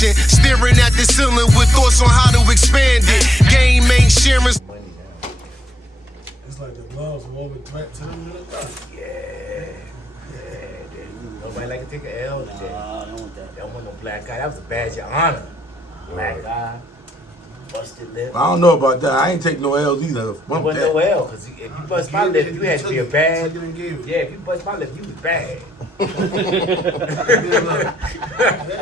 patient, staring at the ceiling with thoughts on how to expand it. Game ain't sharing. It's like the gloves more of a threat to them than a threat. Nobody like to take an L today. I don't want that. Don't want no black guy. That was a badge of honor. Black guy, busted lip. I don't know about that. I ain't take no L's either. It wasn't no L, because if you bust my lip, you had to be a bad. Took it and gave it. Yeah, if you bust my lip, you was bad.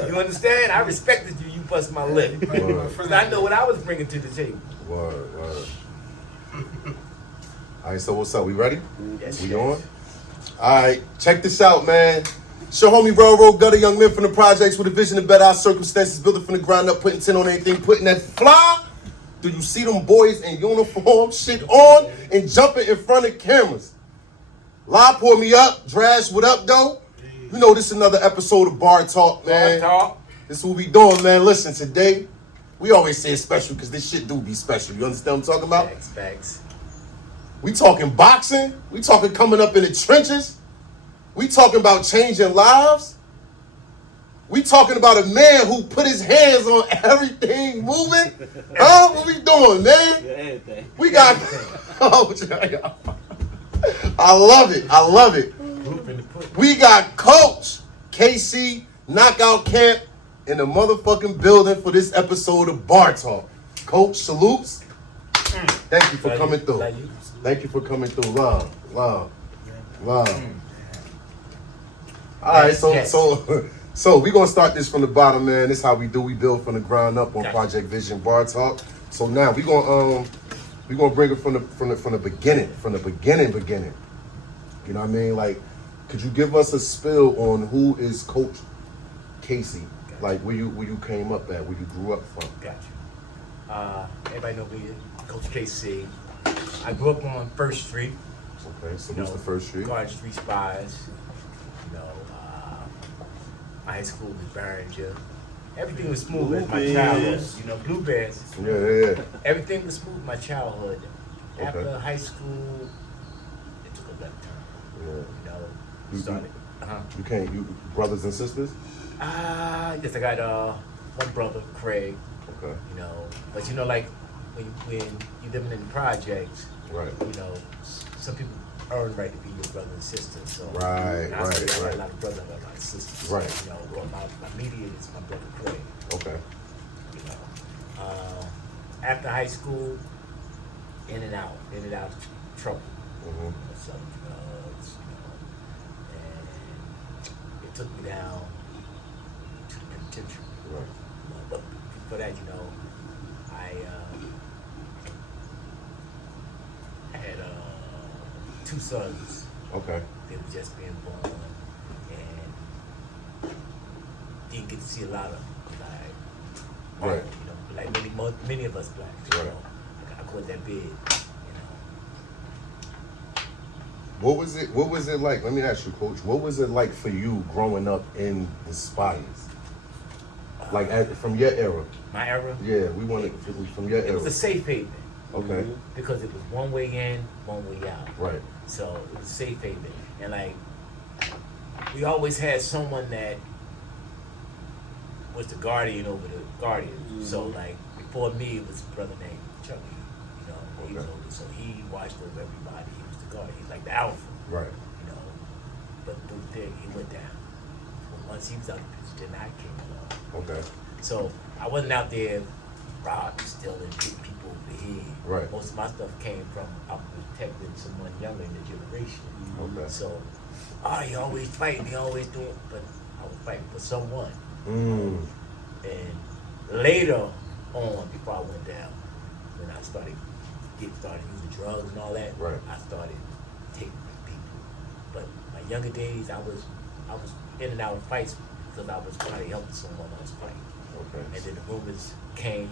You understand? I respected you. You bust my lip. Because I know what I was bringing to the table. Word. All right, so what's up? We ready? Yes, We yes. on? All right, check this out, man. It's your homie Railroad Gutter, young men from the projects with a vision to better our circumstances, building from the ground up, putting 10 on anything, putting that fly. Do you see them boys in uniform, shit on, and jumping in front of cameras? Lie, pour me up. Drash, what up, though? You know, this is another episode of Bartawk, man. Talk. This is what we doing, man. Listen, today, we always say it's special because this shit do be special. You understand what I'm talking about? Facts. We talking boxing. We talking coming up in the trenches. We talking about changing lives. We talking about a man who put his hands on everything moving. Huh? What we doing, man? Everything. We got... Oh, I love it. I love it. We got Coach KC Knockout Camp in the motherfucking building for this episode of Bar Talk. Coach, salutes. Thank you for coming through. Thank you for coming through. Love. All right, so we gonna start this from the bottom, man. This is how we do. We build from the ground up on Project Vision Bar Talk. So now we gonna bring it from the beginning, beginning. You know what I mean? Like, could you give us a spill on who is Coach Casey? Like where you came up at, where you grew up from? Got you. Everybody know me, Coach KC. I grew up on First Street. Okay, so what's the first street? Garden Street Spies. You know, my high school was Barringer. Everything was smooth as my childhood. You know, Blue Bears. Yeah. Everything was smooth in my childhood. Okay. After high school, it took a left turn. Yeah. You know, started. You brothers and sisters? Yes, I got one brother, Craig. Okay. You know, but you know, like when you living in the projects, Right. you know, some people earn right to be your brother and sister. So Right. I got a lot of brothers, I got a lot of sisters. Right. You know, well, my mediator is my brother Craig. Okay. You know, after high school, in and out of trouble. Mm-hmm. Selling drugs, you know, and it took me down to the penitentiary. Right. But before that, you know, I had two sons. Okay. They were just being born, and didn't get to see a lot of them. Like, Right. you know, like many of us blacks. You Right. know, I caught that big. You know. What was it like? Let me ask you, Coach. What was it like for you growing up in the Spies? Like from your era? My era. Yeah, we wanted from your era. It was a safe haven. Okay. Because it was one way in, one way out. Right. So it was a safe haven. And like, we always had someone that was the guardian over the guardian. Mm-hmm. So like, before me, it was a brother named Chucky. You know, he was older. So he watched over everybody. He was the guardian. He's like the alpha. Right. You know, but through the thing, he went down. But once he was out of the picture, then I came along. Okay. So I wasn't out there robbing, stealing, hitting people over the head. Right. Most of my stuff came from I was protecting someone younger in the generation. Okay. So, he always fighting, he always doing, but I was fighting for someone. Mm. And later on, before I went down, when I started using drugs and all that, Right. I started taking people. But my younger days, I was in and out of fights because I was trying to help someone else fight. Okay. And then the rumors came,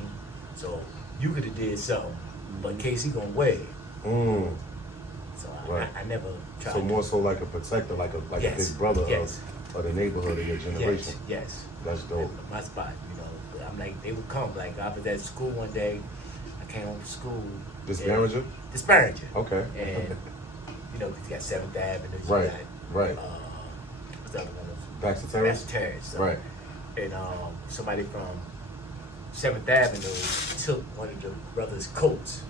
so you could have did something, but Casey gonna wait. Mm. So Right. I never tried. So more so like a protector, like a Yes. big brother Yes. of the neighborhood of your generation. Yes. That's dope. My spot, you know. I'm like, they would come. Like I was at school one day. I came home from school. Disparaging? Disparaging. Okay. And you know, you got 7th Avenue. Right. You got, Right. what's the other one? Baxter Terrace? Baxter Terrace. So Right. and somebody from 7th Avenue took one of the brothers' coats.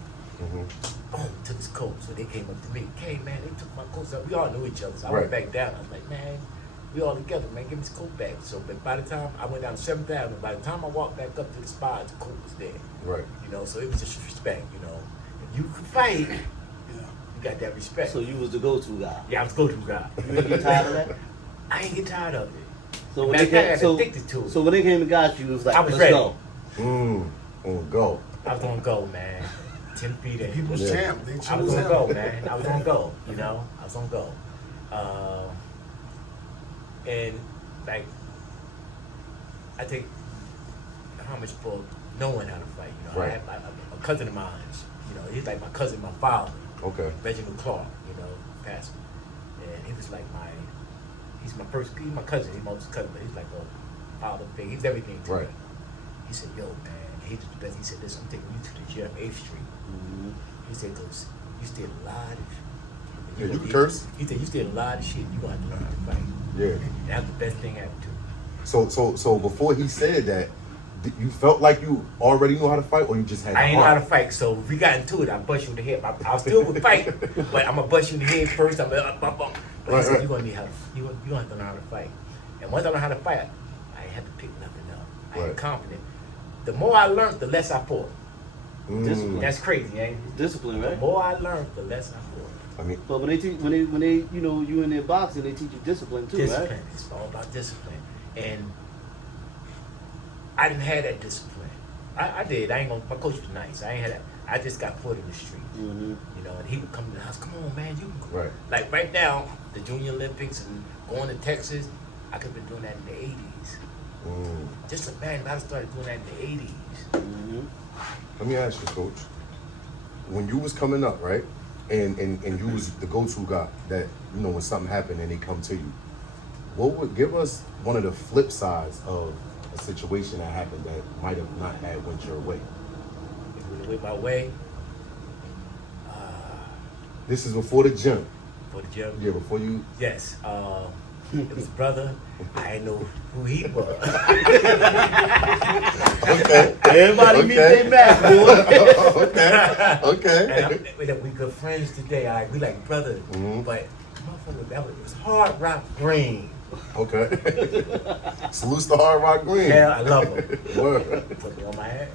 Took his coat. So they came up to me. Hey, man, they took my coats up. We all knew each other. So I went back down. I was like, man, we all together, man. Give me his coat back. So but by the time I went down to 7th Avenue, by the time I walked back up to the spot, the coat was there. Right. You know, so it was just respect, you know. If you could fight, you got that respect. So you was the go-to guy. Yeah, I was go-to guy. You ain't get tired of that? I ain't get tired of it. So when Matter they of fact, I came, got addicted to it. So when they came and got you, it was like, I was let's ready. go. On go. I was gonna go, man. 10 feet in. People's champ. They I was choose gonna him. go, man. I was gonna go, you know? I was gonna go. And, like, I take homage for knowing how to fight, you know? Right. I have a cousin of mine, you know, he's like my cousin, my father. Okay. Reginald Clark, you know, passed me. And he was like he's my cousin, he's my oldest cousin, but he's like a father figure. He's everything to Right. me. He said, yo, man, he's the best. He said, listen, I'm taking you to the gym, 8th Street. He said, cause you still a lot of shit. Yeah, you can curse. He said, you still a lot of shit. You gonna have to learn how to fight. Yeah. And that's the best thing ever too. So before he said that, you felt like you already knew how to fight, or you just had I the ain't know how heart? to fight, so if we got into it, I bust you in the head. I still would fight, but I'm gonna bust you in the head first. I'm gonna But he said, you're gonna need how to, you gonna have to learn how to fight. And once I learned how to fight, I ain't had to pick nothing up. I Right. ain't confident. The more I learned, the less I fought. Discipline. That's crazy, ain't it? Discipline, The right? more I learned, the less I fought. I mean, But when they, you know, you in their boxing, they teach you discipline too, Discipline. right? It's all about discipline. And I didn't have that discipline. I did. I ain't gonna. My coach was nice. I ain't had that. I just got put in the street. You know, and he would come to the house. Come on, man, you can go. Right. Like right now, the Junior Olympics and going to Texas. I could have been doing that in the '80s. Just a man, I started doing that in the '80s. let me ask you, Coach. When you was coming up, right, and you was the go-to guy that, you know, when something happened and they come to you, what would give us one of the flip sides of a situation that happened that might have not had went your way? If it went my way, This is before the gym. for the gym. Yeah, before you. Yes. It was brother. I didn't know who he was. Okay. Everybody meet their match, boy. Okay. And we good friends today. We like brothers. But motherfucker, it was Hard Rock Green. Okay. Salutes to Hard Rock Green. Hell, I love him. Word. Put me on my head.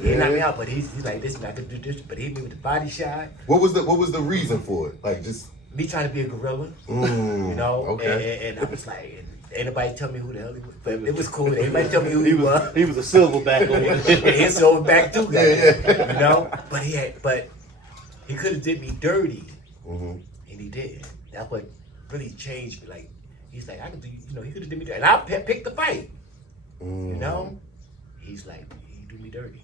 He knocked me out, but he's like, listen, I could do this. But he hit me with the body shot. What was the reason for it? Like just. Me trying to be a gorilla, you know. Okay. And I was like, ain't nobody tell me who the hell he was. But it was cool. Anybody tell me who he was. He was a silverback over there. He's over back too, Yeah. you know. But he could have did me dirty, and he did. That's what really changed me. Like he's like, I could do, you know, he could have did me dirty, and I picked the fight. You know, he's like, he do me dirty.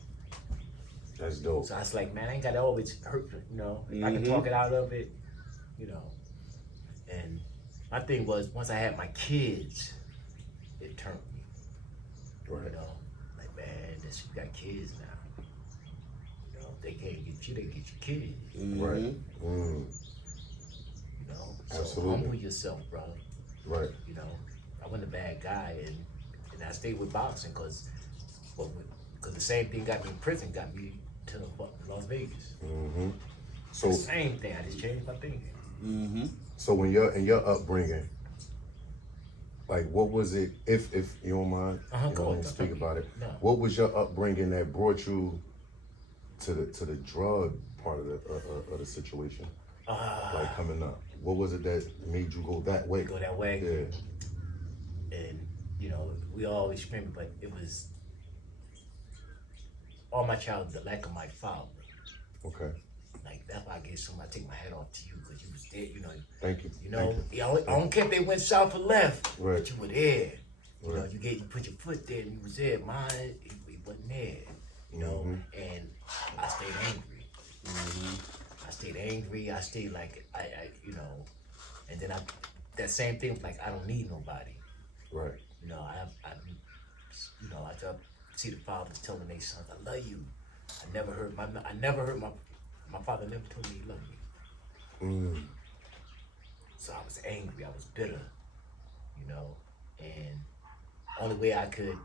That's dope. So I was like, man, I ain't got to always hurt, you know. If I can talk it out of it, you know. And my thing was, once I had my kids, it turned me. Right. You know, like, man, you got kids now. You know, if they can't get you, they get your kids. Right. You know, so Absolutely. humble yourself, brother. Right. You know, I wasn't a bad guy, and I stayed with boxing because the same thing got me in prison, got me to Las Vegas. So The same thing. I just changed my thinking. So in your upbringing, like what was it? If you don't mind, you Go know, on, speak about it. No. What was your upbringing that brought you to the drug part of the situation? Like coming up, what was it that made you go that way? Go that way. Yeah. And you know, we always screaming, but it was all my childhood, the lack of my father. Okay. Like that's why I take my hat off to you because you was there. You know. Thank you. You know, Thank you. I don't care if they went south or left, Right. but you were there. You know, Right. you put your foot there and you was there. Mine, he wasn't there. You know, and I stayed angry. I stayed angry. I stayed like I you know, and then that same thing was like I don't need nobody. Right. You know, I you know, I just see the fathers telling their sons, "I love you." I never heard my father never told me he loved me. So I was angry. I was bitter. You know, and only way I could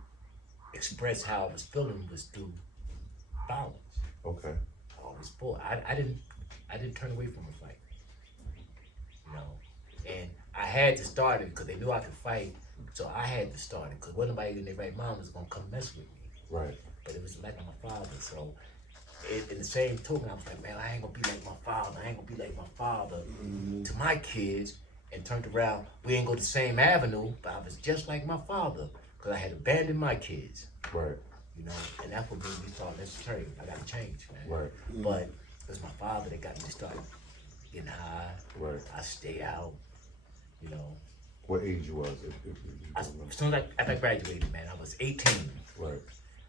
express how I was feeling was through violence. Okay. I was bored. I didn't turn away from a fight. You know, and I had to start it because they knew I could fight, so I had to start it because nobody in their right mind was gonna come mess with me. Right. But it was like my father, so in the same token, I was like, man, I ain't gonna be like my father. I ain't gonna be like my father to my kids. And turned around, we ain't go the same avenue, but I was just like my father because I had abandoned my kids. Right. You know, and that's what made me thought, let's change. I gotta change, man. Right. But it was my father that got me to start getting high. Right. I stay out, you know. What age you was? As soon as I graduated, man, I was 18. Right.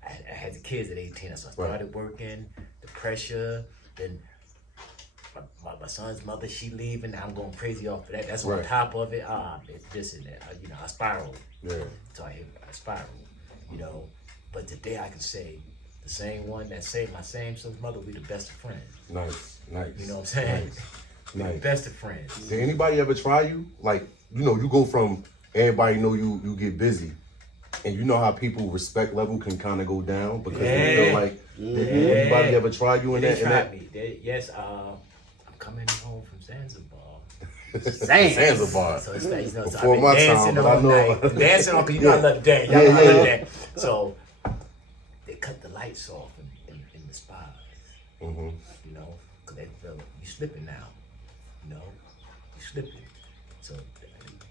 I had the kids at 18, so I started working, the pressure, then my son's mother, she leaving, I'm going crazy off of that. That's on top of it. This and that. You know, I spiraled. Yeah. So I spiraled, you know. But today I can say the same one that saved my same son's mother, we the best of friends. Nice. You know what I'm saying? Nice. Best of friends. Did anybody ever try you? Like, you know, you go from everybody know you get busy. And you know how people respect level can kind of go down because they feel like, did anybody ever try you in They that? tried me. Yes, I'm coming home from Zanzibar. Zanzibar. So it's like, you know, so Before I've been my dancing time, but all I know. night. I'm dancing on, because you know I love to dance. Y'all know I love to dance. So they cut the lights off in the spas. Mm-hmm. You know, because they feel you slipping now. You know, you slipping. So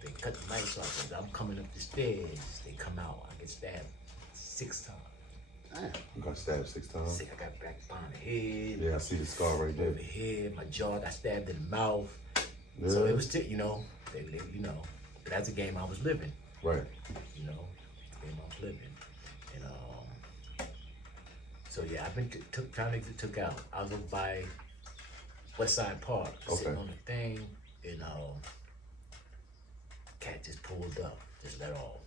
they cut the lights off. As I'm coming up the stairs, they come out. I get stabbed 6 times. You got stabbed 6 times? I got back behind the head. Yeah, I see the scar right there. Over the head, my jaw got stabbed in the mouth. Yeah. So it was still, you know, they, you know, but that's a game I was living. Right. You know, the game I was living. And so yeah, I've been trying to get took out. I was over by West Side Park, sitting on the thing, and cat just pulled up, just let off.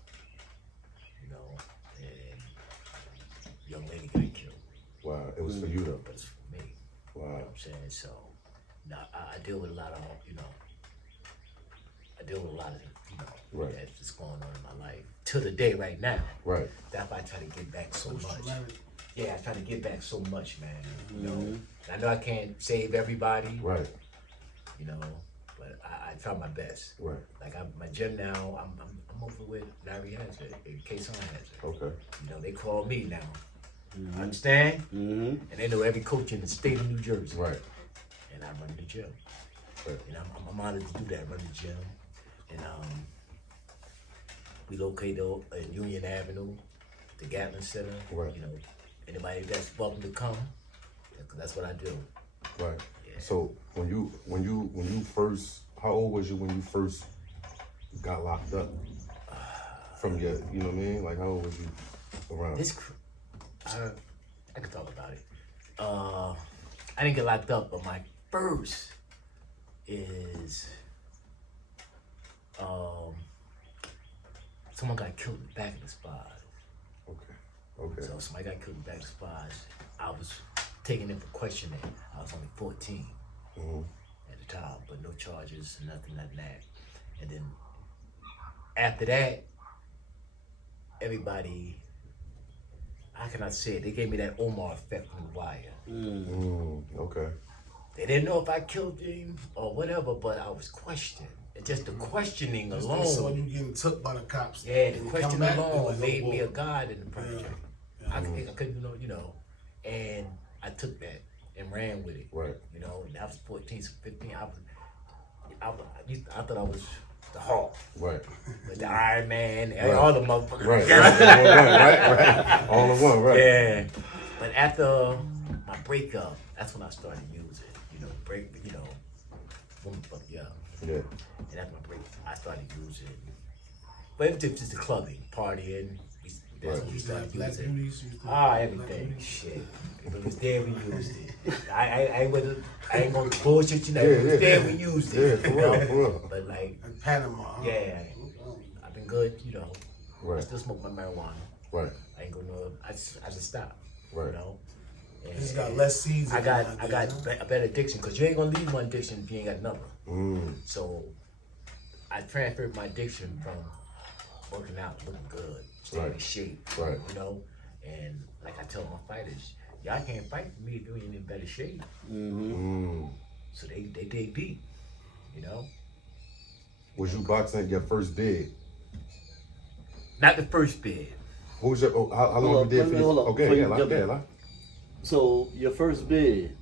You know, and young lady got killed. Wow, it was for you though. But it's for me. Wow. You know what I'm saying? So now I deal with a lot of, you know, Right. that's just going on in my life to the day right now. Right. That's why I try to get back so much. Traumatic. Yeah, I try to get back so much, man. You know, and I know I can't save everybody. Right. You know, but I try my best. Right. Like my gym now, I'm over with Larry Hazard, K-Son Hazard. Okay. You know, they call me now. Understand? And they know every coach in the state of New Jersey. Right. And I run the gym. Right. And I'm honored to do that, run the gym. And we located in Union Avenue, the Gatlin Center. Right. You know, anybody that's welcome to come, that's what I do. Right. Yeah. So when you first, how old was you when you first got locked up? From your, you know what I mean? Like how old was you around? I can talk about it. I didn't get locked up, but my first is someone got killed in the back of the spas. Okay. So somebody got killed in the back of the spas. I was taken in for questioning. I was only 14 at the time, but no charges, nothing like that. And then after that, everybody, how can I say it? They gave me that Omar effect from The Wire. Okay. They didn't know if I killed him or whatever, but I was questioned. And just the questioning They alone. saw you getting took by the cops. Yeah, the And you question come back, alone like, made oh, me a boy. god in the project. Yeah. I couldn't, you know, and I took that and ran with it. Right. You know, and I was 14, so 15. I thought I was the Hulk, Right. with the Iron Man, and all the motherfuckers. Right. Right. All in one. Right. Yeah. But after my breakup, that's when I started using, woman fuck you up. Yeah. And after my break, I started using. But it was just the clubbing, partying. That's when we started Black using. beauties. Everything. Shit. If it was there, we used it. I ain't gonna bullshit you now. If it was there, we used it. Yeah, for real, for real. But like, In Panama. Huh? yeah, I've been good, I Right. still smoke my marijuana. Right. I ain't gonna, I just stopped. Right. And Just got less seeds. I got a better addiction, because you ain't gonna leave one addiction if you ain't got another. So I transferred my addiction from working out, looking good, stay in Right. shape. Right. You know, and like I tell my fighters, y'all can't fight for me if you ain't in better shape. So they dig deep. You know. Was you boxing at your first bid? Not the first bid. What was your? How long you did for hold your? up, Okay, before yeah, you like, jump yeah, in. like. So your first bid,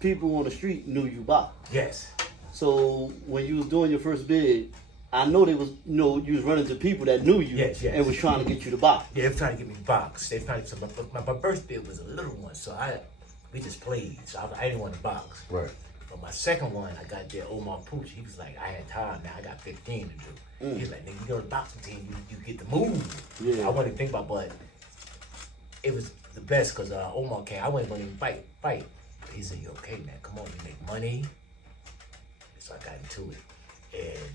people on the street knew you boxed. Yes. So when you was doing your first bid, I know they was, you was running to people that knew you Yes. and was trying to get you to box. Yeah, they were trying to get me boxed. They were trying to. So my first bid was a little one, so we just played. So I didn't want to box. Right. But my second one, I got there, Omar Pooch. He was like, I had time now. I got 15 to do. He was like, nigga, you go to the boxing team, you get to move. Yeah. I wanted to think about, but it was the best because Omar came. I wasn't going to even fight. But he said, you okay, man? Come on, you make money. So I got into it. And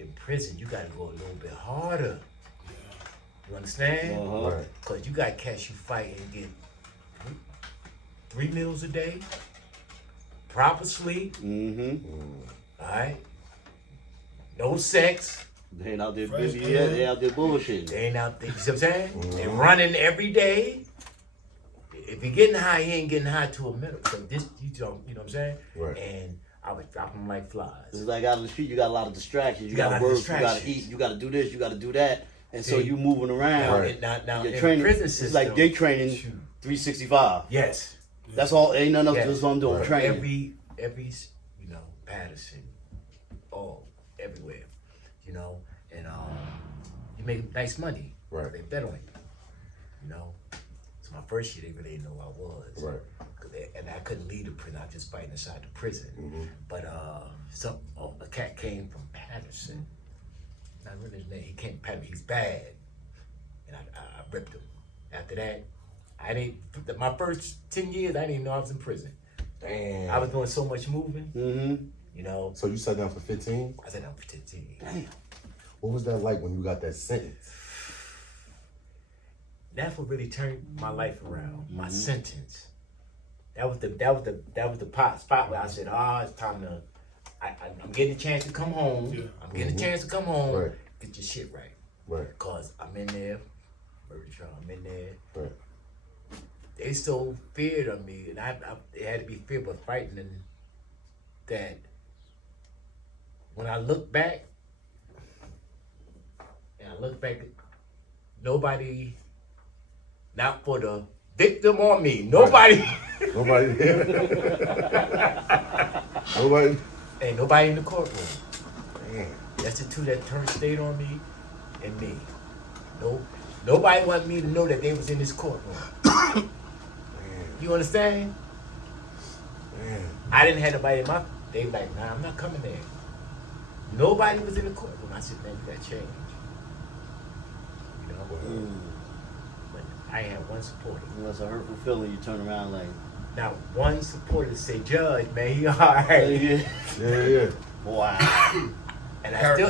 in prison, you got to go a little bit harder. You understand? Uh-huh. Right. Because you got cash you fight and get 3 meals a day. Proper sleep, all right? No sex. They ain't out there, Fresh they out there bullshitting. They ain't out there, you see what I'm saying? They running every day. If you're getting high, he ain't getting high to a minute. So this, you know what I'm saying? Right. And I was dropping them like It's flies. like out on the street, you got a lot of distractions. You got a got lot of work, you got to distractions. eat, you got to do this, you got to do that. And so See? you moving around. Right. Now Your in training, the prison it's system, like they training shoot. 365. Yes. That's all, ain't nothing else, Yes. that's what I'm doing, Right. training. Every Patterson, everywhere, and you make nice money. Right. They bet on you, So my first year, they really didn't know who I was. Right. And I couldn't leave the prison. I was just fighting inside the prison. But a cat came from Patterson. Not really his name. He came from Patterson. He's bad, and I ripped him. After that, my first 10 years, I didn't even know I was in prison. Damn. I was doing so much moving, So you sat down for 15? I said I'm 15. Damn. What was that like when you got that sentence? That's what really turned my life around. My sentence. That was the spot where I said, it's time to. I'm getting a chance to come home. Yeah. I'm getting a chance to come home. Right. Get your shit right. Right. Cause I'm in there, murder trial. I'm in there. Right. They so feared of me, and it had to be fear, but frightening. That when I look back, nobody, not for the victim or me, nobody, Nobody there. Nobody. ain't nobody in the courtroom. Damn. That's the two that turned state on me and me. Nobody wanted me to know that they was in this courtroom. You understand? Man. I didn't have nobody in my. They were like, nah, I'm not coming there. Nobody was in the courtroom. I said, man, you gotta change. But I ain't had one supporter. That's a hurtful feeling. You turn around like, Not one supporter to say, Judge, man, he all right. yeah. Yeah. Wow. And I still,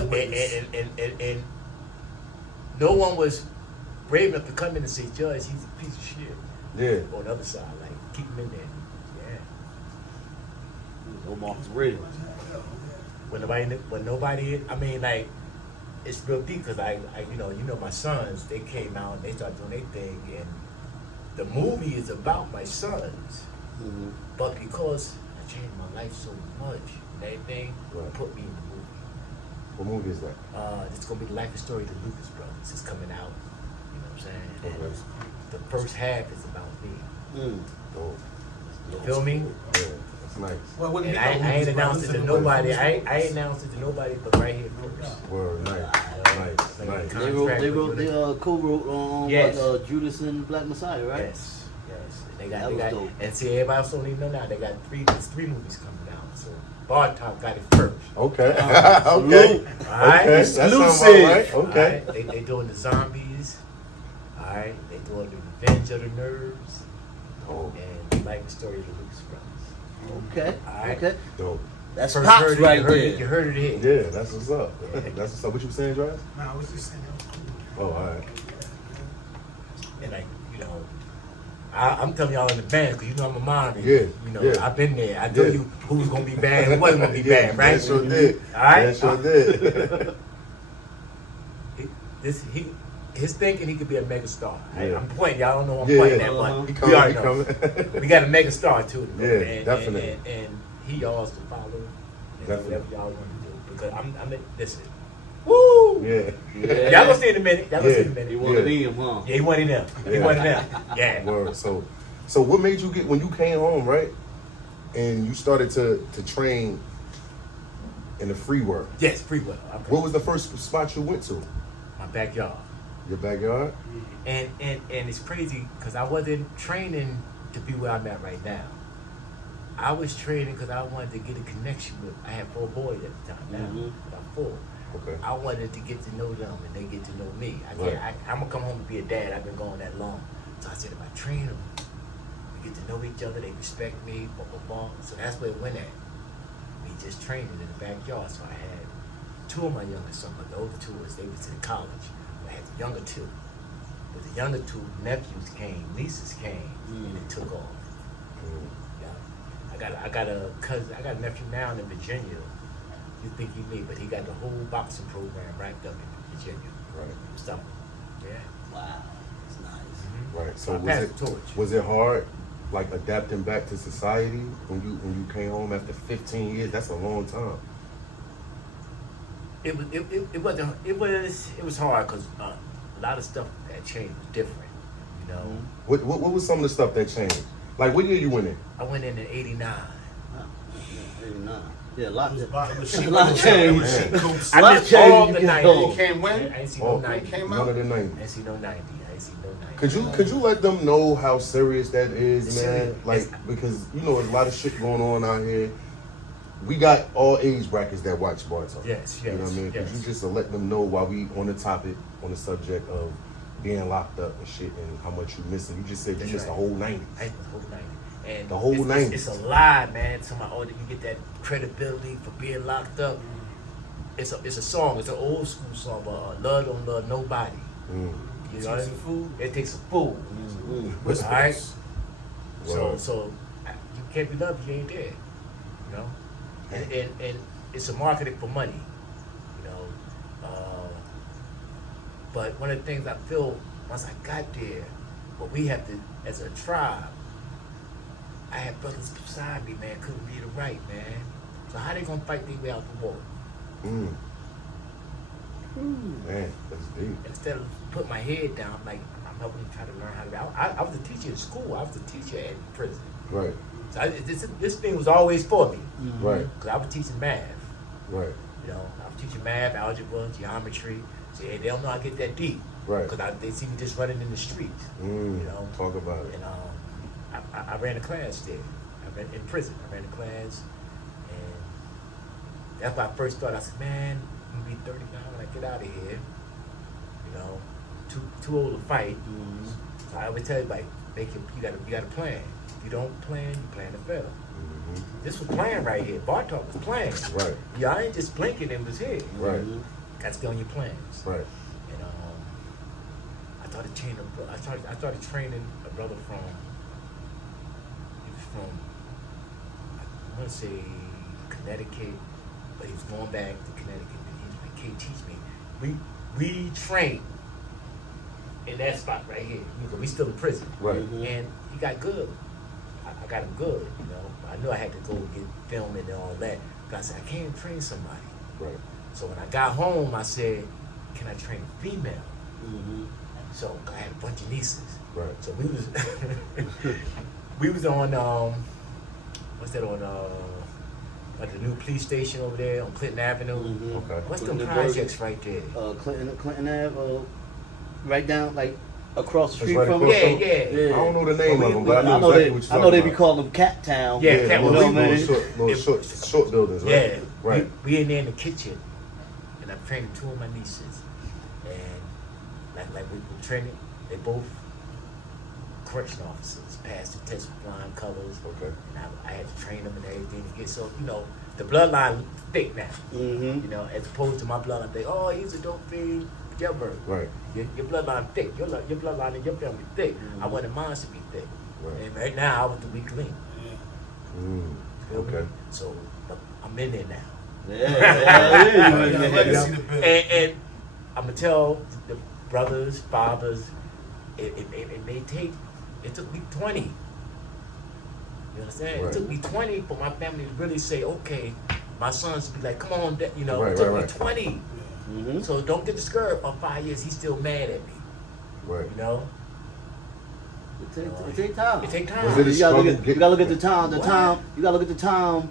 and no one was brave enough to come in and say, Judge, he's a piece of shit. Yeah. On the other side, like, keep him in there. Yeah. Omar's real. When nobody, I mean, like, it's real deep because I my sons, they came out and they started doing their thing, and the movie is about my sons. But because I changed my life so much, and everything Right. put me in the movie. What movie is that? It's gonna be the life story of the Lucas brothers. It's coming out. You know what I'm saying? Okay. And the first half is about me. Oh. You feel me? Yeah. That's nice. Well, what do And you I think ain't about announced it Lucas to brothers? nobody. I ain't announced it to nobody but right here first. Word. Nice. Nice. Like, Nice. They co-wrote on Yes. Judas and Black Messiah, right? Yes. And That was dope. and see, everybody else don't even know now. They got three movies coming out. So Bartawk got it first. Okay. okay. Salute. All right. Okay. That sounds about Exclusive. right. All Okay. right? They doing the zombies. All right. They doing the Revenge of the Nerves. Oh. And the life story of the Lucas brothers. Okay. Alright. Okay. Dope. That's First pops heard it, right you heard there. it, you heard it here. Yeah. That's what's up. That's what's up. What you were saying, Drive? Nah, I was just saying that was cool. Oh, all right. And I'm telling y'all in advance because I'm a mom. Yeah, yeah. I've been there. I know Yeah. you who's gonna be bad and wasn't gonna be bad, right? That sure did. All right. That sure did. his thinking he could be a mega star. Yeah. I'm pointing, y'all don't know I'm Yeah, pointing yeah. at, but He we coming, already he know. coming. We got a mega star too. Yeah, definitely. And he yours to follow. And Definitely. whatever y'all want to do. Because I'm listen. Woo! Yeah. Y'all gonna see in a minute. Y'all gonna see in a minute. He wanted Yeah. him, huh? Yeah, he wanted them. He Yeah. wanted them. Yeah. Word. So what made you get when you came home, right? And you started to train in the free world. Yes, free will. Okay. What was the first spot you went to? My backyard. Your backyard? And it's crazy because I wasn't training to be where I'm at right now. I was training because I wanted to get a connection with. I had 4 boys at the time. Now I got 4. Okay. I wanted to get to know them and they get to know me. I'm gonna come home and be a dad. I've been going that long. So I said, if I train them, we get to know each other. They respect me. Blah blah blah. So that's where it went at. We just training in the backyard. So I had 2 of my youngest sons. But the older 2 they was in college. I had the younger 2. But the younger 2 nephews came, nieces came, and it took off. Yeah. I got a cousin. I got a nephew now in Virginia. You think he me, but he got the whole boxing program wrapped up in Virginia. Right. Stuff. Yeah. Wow, that's nice. Right. So I passed the torch. was it hard, like adapting back to society when you came home after 15 years? That's a long time. It was hard because a lot of stuff that changed was different. You know. What was some of the stuff that changed? Like what year you went in? I went in '89. 89. Yeah, a lot It was of about machine a lot coops. changed. Machine coops. I lot missed changed all you the can 90s. go. You came when? I ain't seen Oh, no 90. came none out? of the 90s. I ain't seen no 90. I ain't seen no 90. Could you let them know how serious that is, It's man? serious. Like because there's a lot of shit going on out here. We got all age brackets that watch Bartawk. Yes, You know what I mean? Could yes. you just let them know while we on the topic, on the subject of being locked up and shit and how much you missing? You just said you That's missed right. the whole 90s. I ain't the whole 90. And The whole it's, 90s. It's a lie, man. Somebody, oh, you get that credibility for being locked up. It's a song. It's an old school song. Love don't love nobody. You know, Takes a fool. It takes a fool. Whispers. All right. Word. So you can't be loved if you ain't there. You know, and it's a marketing for money. You know, but one of the things I feel once I got there, what we have to as a tribe. I had brothers beside me, man, couldn't read or write, man. So how they gonna fight their way out the war? Man, that's deep. Instead of putting my head down, I'm like, I'm helping them try to learn how to. I was a teacher in school. I was a teacher at prison. Right, So this thing was always for me. right, Because I was teaching math. right, You know, I was teaching math, algebra, geometry. So hey, they don't know I get that deep. right. Because they see me just running in the streets. You know. Talk about it. And I ran a class there. I ran in prison. I ran a class, and that's when I first thought. I said, "Man, I'm gonna be 39 when I get out of here. You know, too old to fight." So I always tell everybody, you got to plan. If you don't plan, you plan to fail. This was playing right here. Bartawk was playing. Right, Y'all ain't just blinking and was here. right, Got to stay on your plans. right. And I started training. I started training a brother from. He was from. I want to say Connecticut, but he was going back to Connecticut. And he's like, "Can't teach me." We trained in that spot right here. Because we still in prison. Right. And he got good. I got him good. You know. I knew I had to go get filming and all that. But I said, I can't train somebody. Right. So when I got home, I said, can I train a female? So I had a bunch of nieces. Right. So we was on what's that on like the new police station over there on Clinton Avenue. Okay. What's them Clinton projects right there? Clinton Ave, right down like across the That's street right from across it. Yeah, yeah. I don't know the name of them, but I I know know exactly they, what you're I know they talking be about. calling them Cat Town. Yeah, Yeah, Cat- little, well, little short buildings, right? Yeah. Right. We in there in the kitchen, and I'm training 2 of my nieces, and like we were training, they both correction officers, passed the test with flying colors. Okay. And I had to train them and everything to get so the bloodline thick now. You know, as opposed to my bloodline, they he's a dope fiend, jailbird. Right. Your bloodline thick. Your bloodline and your family thick. I wanted mine to be thick. Right. And right now I was the weak link. Feel me? Okay. So but I'm in there now. Yeah, Legacy to build. And I'm gonna tell the brothers, fathers, it took me 20. You understand? Right. It took me 20 for my family to really say, okay, my sons be like, come on, you know, Right, it took right, me 20. Mm-hmm. So don't get discouraged. For 5 years, he's still mad at me. Right. You know? It take time. It take Was time. it a You gotta, struggle? you gotta look at the time. What? You gotta look at the time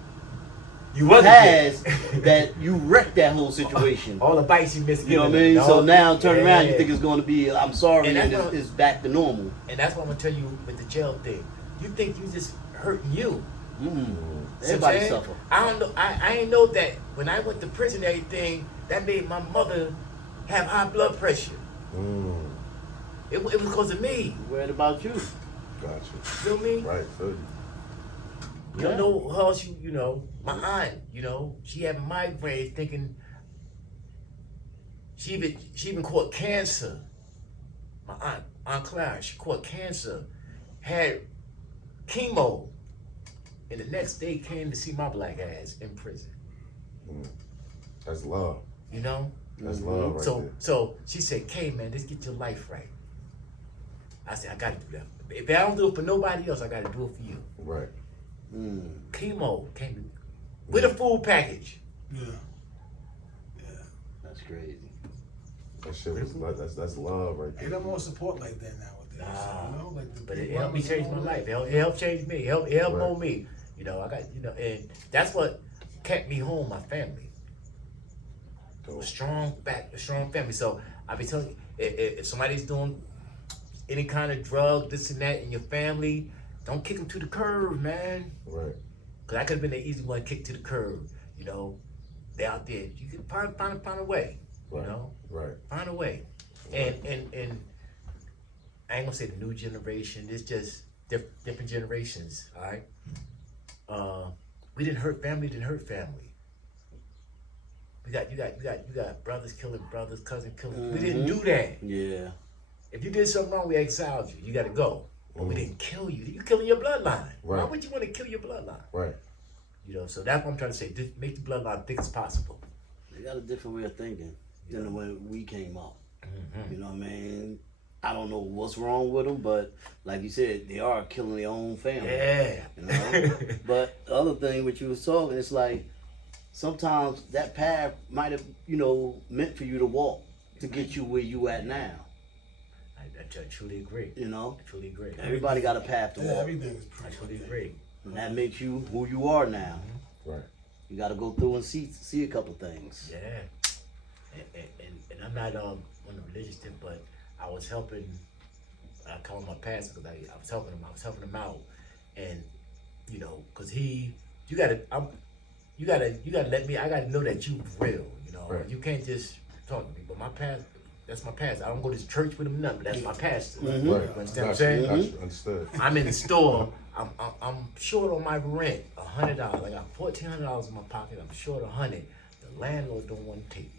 You wasn't past there. that you wrecked that whole situation. All the bites you missed. You know what I mean? So now turn around, you Yeah. think it's going to be, I'm sorry, And and that's what- it's back to normal. And that's what I'm gonna tell you with the jail thing. You think you just hurting you. Mm. See what I'm Everybody saying? suffer. I don't know. I ain't know that when I went to prison, and everything that made my mother have high blood pressure. Mm. It was because of me. Worried about you. Gotcha. Feel me? Right. Feel you. You don't know who else you know. My aunt, you know, she had migraines, thinking she even caught cancer. My Aunt Clara, she caught cancer, had chemo, and the next day came to see my black ass in prison. That's love. You know. That's love right there. So she said, "Kay, man, let's get your life right." I said, "I got to do that. If I don't do it for nobody else, I got to do it for you." Right. Chemo came with a full package. Yeah. That's crazy. That shit was that's love right Ain't there. no more support like that nowadays. Nah. You know, like the But big it helped me brothers change and my all life. that. It helped change me. It helped Right. mold me. You know, I got, you know, and that's what kept me home, my family. A strong family. So I be telling you, if somebody's doing any kind of drug, this and that in your family, don't kick them to the curb, man. Right. Cause I could have been the easy one kicked to the curb. You know, they out there. You can find a way. You Right. know, Right. find a way. And I ain't gonna say the new generation. It's just different generations. All right. We didn't hurt family. Didn't hurt family. You got brothers killing brothers, cousins killing. We didn't do that. Yeah. If you did something wrong, we exiled you. You got to go. But we didn't kill you. You killing your bloodline. Why Right. would you want to kill your bloodline? Right. You know. So that's what I'm trying to say. Just make the bloodline thick as possible. They got a different way of thinking than the way we came up. You know what I mean? I don't know what's wrong with them, but like you said, they are killing their own family. Yeah. You know? But the other thing which you was talking, it's like sometimes that path might have, you know, meant for you to walk to get you where you at now. I truly agree. You know? I truly agree. Everybody got a path to Yeah, walk. everything is I pretty. truly agree. And that makes you who you are now. Right. You got to go through and see a couple things. Yeah. And I'm not on the religious tip, but I was helping. I call him my pastor because I was helping him. I was helping him out, and you know, because you gotta let me. I gotta know that you real. You know, Right. you can't just talk to me. But my pastor, that's my pastor. I don't go to church with him, nothing. But that's my pastor. Right. You understand what I'm Gotcha, saying? gotcha. Understood. I'm in the store. I'm short on my rent, $100. I got $1,400 in my pocket. I'm short $100. The landlord don't want to take it.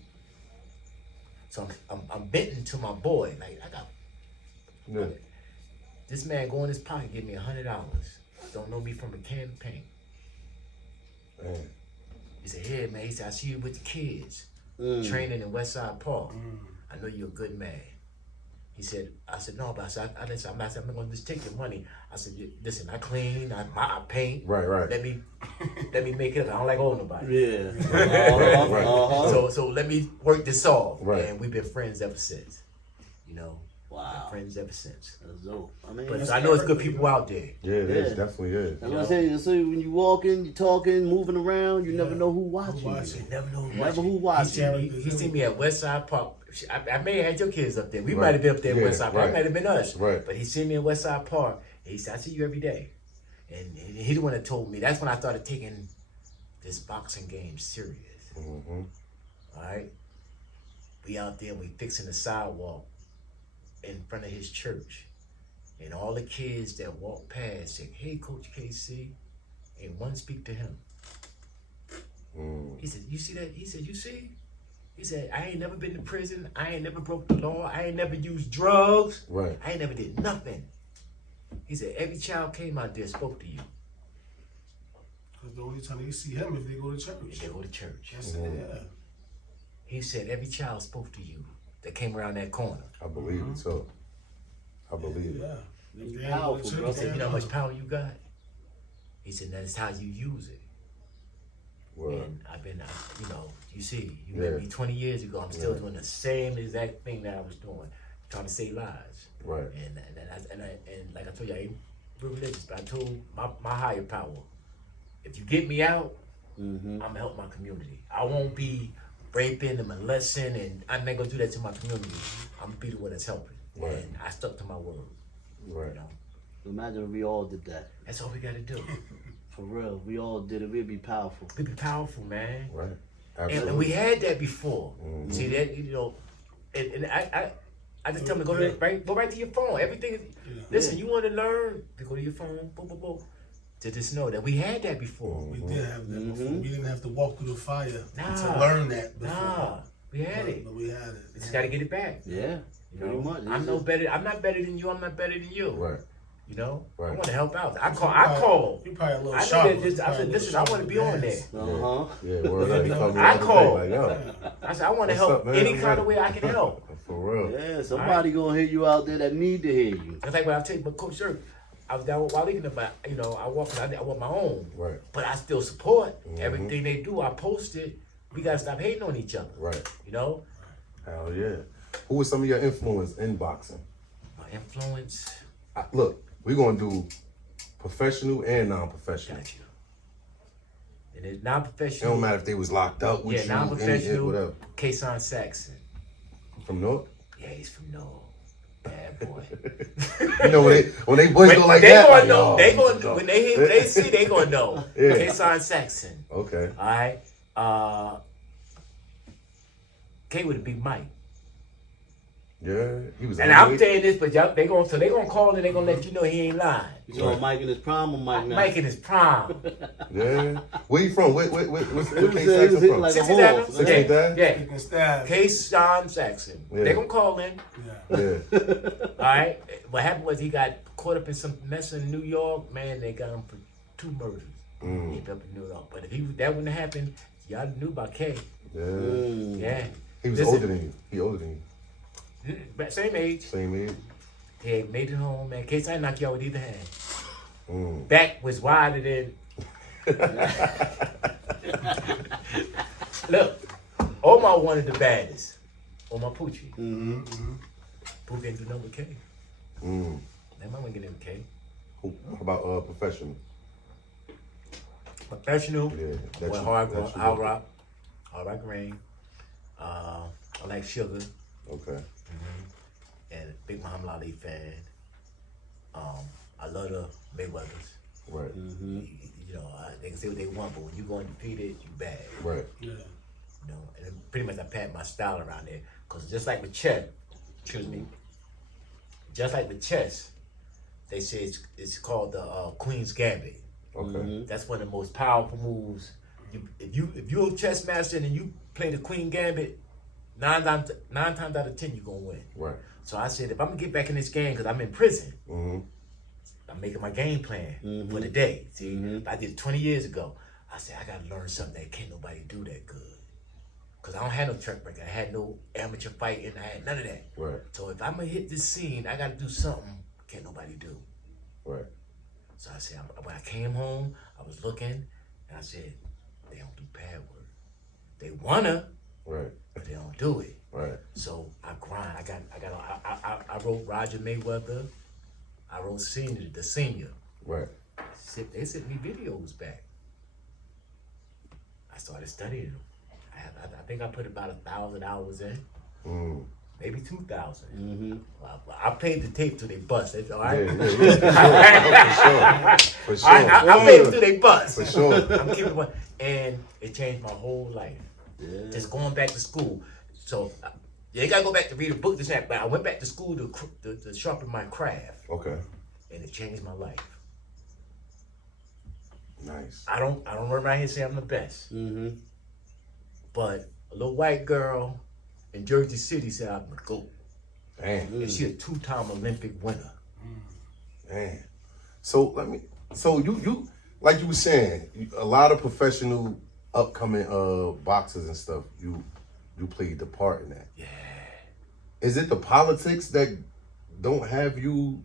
So I'm venting to my boy. Like I got Yeah. this man go in his pocket, give me $100. Don't know me from a can of paint. Man. He said, "Hey man," he said, "I see you with the kids training in Westside Park. I know you're a good man." He said, I said, "No, but I said, I'm not going to just take your money." I said, "Listen, I clean, I paint. Right. Right. Let me make it up. I don't like owing nobody. Yeah. Right. So let me work this off." Right. And we've been friends ever since. You know, Wow. friends ever since. That's dope. I mean, But I know it's good people out there. Yeah, it is. Yeah. Definitely is. that's what I say. So when you walking, you talking, moving around, you never know who watching. watching. You never know who Never who He watching. seen me at Westside Park. I may have had your kids up there. We Right. might have been up there at Yeah, Westside Park. right. It might have been us. Right. But he seen me at Westside Park. And he said, "I see you every day." And he the one that told me. That's when I started taking this boxing game serious. Mm-hmm. All right. We out there, we fixing the sidewalk in front of his church. And all the kids that walk past said, "Hey, Coach KC." And one speak to him. He said, "You see that?" He said, "You see?" He said, "I ain't never been to prison. I ain't never broke the law. I ain't never used drugs. Right. I ain't never did nothing." He said, "Every child came out there, spoke to you. Because the only time they see him if they go to church. They go to church." That's it, yeah. He said, "Every child spoke to you. that came around that corner. I believe it. So, I believe it. Yeah. You Yeah, powerful, but bro. He said, you know how much power you got? He said, that's how you use it. Well, And I've been, you know, you see, you Yeah. met me 20 years ago. I'm still doing the same exact thing that I was doing, trying to save lives. right. And like I told you, I ain't religious, but I told my higher power, if you get me out, I'm gonna help my community. I won't be raping and molesting, and I'm not gonna do that to my community. I'm gonna be the one that's helping. Right. And I stuck to my word. Right. You know, Imagine if we all did that. that's all we gotta do. For real, if we all did it, we'd be powerful. We be powerful, man. Right. And Absolutely. we had that before. Mhm. See that, you know, and I just tell them to go right to your phone. Everything is, listen, you want to learn, to go to your phone, boom, boom, boom. To just know that we had that before. We did have that before. We didn't have to walk through the fire Nah. to learn that before. Nah, we had it. But we had it. We just got to get it back. Yeah, You pretty know, much. I'm no better. I'm not better than you. I'm not better than you. Right. You know, Right. I want to help out. I call. You probably a little I know sharper. that just, I said, listen, I want to be on there. Uh-huh. Yeah, word up. He called me I the other called. day, like, yo, I said, I want to What's help up, man? any I'm kind of ready. way I can help. for real. Yeah, somebody gonna hear you out there that need to hear you. It's like when I take my Coach Dirk, I was down with Waleed, but you know, I walk my own. Right. But I still support everything they do. I post it. We gotta stop hating on each other. Right. You know, Hell yeah. Who was some of your influence in boxing? my influence. Look, we're gonna do professional and non-professional. Got you. And it's It non-professional. don't matter if they was locked up with Yeah, you, non-professional. whatever. Kason Saxon. From North? Yeah, he's from North. Bad boy. You know when they boys go like they that. gonna like, know. oh, They gonna when they hear, when they see, they gonna know. Yeah. Kason Saxon. Okay. All right. K with a big mic. Yeah, he was. And I'm underweight. saying this, but y'all, they gonna call and they gonna let you know he ain't lying. You saw Mike in his prime or Mike now? Mike in his prime. Yeah. Where you from? What's He was K hitting Saxon like from? a Sixty-seven? horse. Sixty Dad? Yeah. Kick and stab. Kason Saxon. Yeah. They gonna call in. Yeah. Yeah. All right. What happened was he got caught up in some mess in New York. Man, they got him for 2 murders. He ended up in New York. But if that wouldn't have happened, y'all knew about K. Yeah. Yeah. He was Listen, older than you. He older than you. Same age. Same age. He had made it home, man. Case I knock y'all with either hand. Mm. Back was wider than. Look, Omar wanted the baddest. Omar Poochie. Pooh can't do nothing with K. Mm. That man wouldn't get in with K. How about professional? Professional. Yeah. That Well, you- hard that rock, you hard work rock, hard rock rain. I like Sugar with. Okay. and big Muhammad Ali fan. I love the Mayweathers. Right. You know, they can say what they want, but when you go undefeated, you bad. Right. Yeah. You know, and then pretty much I pat my style around there. Because just like with chess, excuse me, just like with chess, they say it's called the Queen's Gambit. Okay. That's one of the most powerful moves. If you're a chess master and you play the Queen Gambit, nine times out of 10 you're gonna win. Right. So I said, if I'm gonna get back in this game, because I'm in prison, Mm-hmm. I'm making my game plan for the day. See, I did it 20 years ago. I said, I gotta learn something that can't nobody do that good. Because I don't have no track record. I had no amateur fighting. I had none of that. Right. So if I'm gonna hit this scene, I gotta do something can't nobody do. Right. So I said, when I came home, I was looking, and I said, they don't do pad work. They wanna, Right. but they don't do it. Right. So I grind. I wrote Roger Mayweather. I wrote the senior. Right. They sent me videos back. I started studying them. I think I put about 1,000 hours in, Mm. maybe 2,000. I played the tape till they bust. That's all right. Yeah. For sure. I played them till they bust. For sure. I'm keeping one, and it changed my whole life. Yeah. Just going back to school. So you ain't gotta go back to read a book this and that, but I went back to school to sharpen my craft, Okay. and it changed my life. Nice. I don't run around here saying I'm the best, but a little white girl in Jersey City said I'm the GOAT, Damn. and she a 2-time Olympic winner. Damn. So you like you were saying, a lot of professional upcoming boxers and stuff, you played the part in that. Yeah. Is it the politics that don't have you?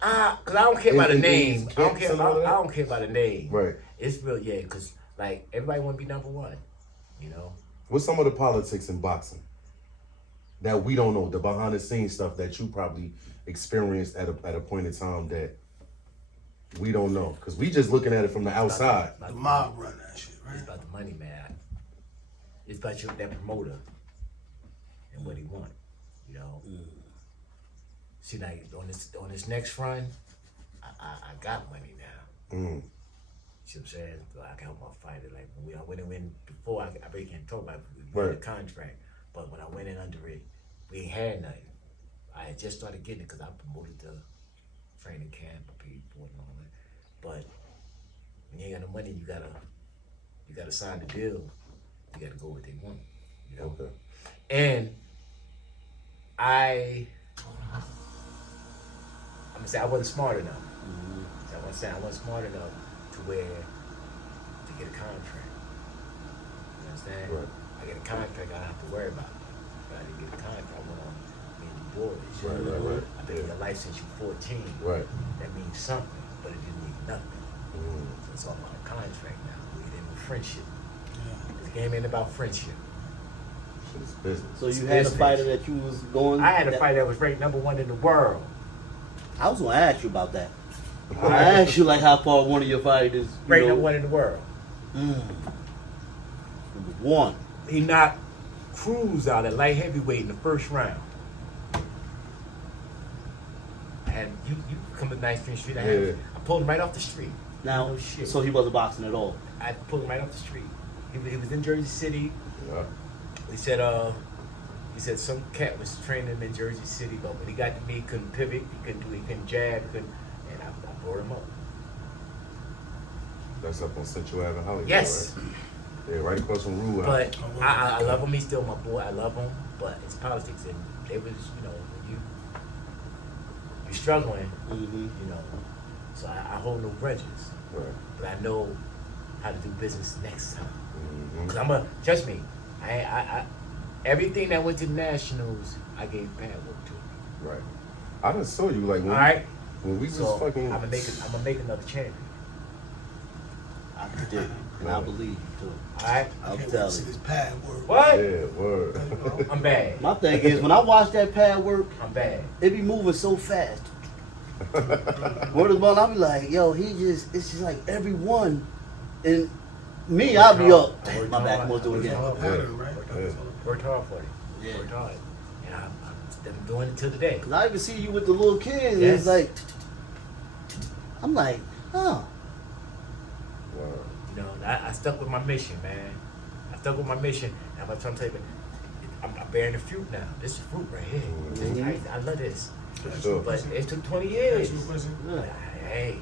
Cause I don't care about the names. I don't camps care. and all that? I don't care about the name. Right. It's real, yeah. Cause like everybody want to be number one. You know. What's some of the politics in boxing that we don't know? The behind the scenes stuff that you probably experienced at a point in time that we don't know, because we just looking at it from the outside. The mob run that shit, right? It's about the money, man. It's about that promoter and what he want. You know. See, like on this next run, I got money now. See what I'm saying? So I can help my fighter. Like when I went in before, I really can't talk about the contract. But when I went in under it, we ain't had nothing. I had just started getting it because I promoted the training camp for people and all that. But when you ain't got no money, you gotta sign the deal. You gotta go what they want. You know. Okay. And I'm gonna say I wasn't smart enough. So I wasn't smart enough to to get a contract. You understand? Right. I get a contract, I don't have to worry about it. But I didn't get a contract, I went on me and the boys. Right. I've been in your life since you're 14. Right. That means something, but it didn't mean nothing. So it's all about a contract now. We get in with friendship. The game ain't about friendship. It's business. So you had a fighter that you was going. I had a fighter that was ranked number 1 in the world. I was gonna ask you about that. I asked you like how far one of your fighters. Ranked number 1 in the world. Number 1. He knocked Cruz out at light heavyweight in the first round. And you come to 9th Street. I pulled him right off the street. Now, No shit. so he wasn't boxing at all. I pulled him right off the street. He was in Jersey City. Yeah. He said some cat was training him in Jersey City, but when he got to me, he couldn't pivot, he couldn't jab, and I brought him up. That's up on Central Avenue, Hollywood. Yes. Right? Yeah, right across from Rue. But I love him. He's still my boy. I love him. But it's politics, and they was, when you're struggling, So I hold no grudges. Right. But I know how to do business next time. Cause trust me, I everything that went to the Nationals, I gave bad work to. Right. I done saw you like when, All right. when we So was fucking. I'm gonna make another champion. I did, and I believe you too. All right. I I'm can't wait to telling see you. this pad work. What? Yeah, word. I'm bad. My thing is, when I watch that pad work, I'm bad. it be moving so fast. Word of ball, I be like, yo, it's just like every one. And me, I'll be up. Worked My back hard. won't do it It's all a again. pattern, right? Yeah. Worked hard for it. Yeah. Worked hard. And I'm doing it till today. Cause I even see you with the little kids, and Yes. it's like, I'm like, huh. Word. I stuck with my mission, man. I stuck with my mission. And I'm trying to tell you, I'm bearing the fruit now. This is fruit right here. I love this. For sure. But it took 20 years. Ask you a question. Yeah. Hey,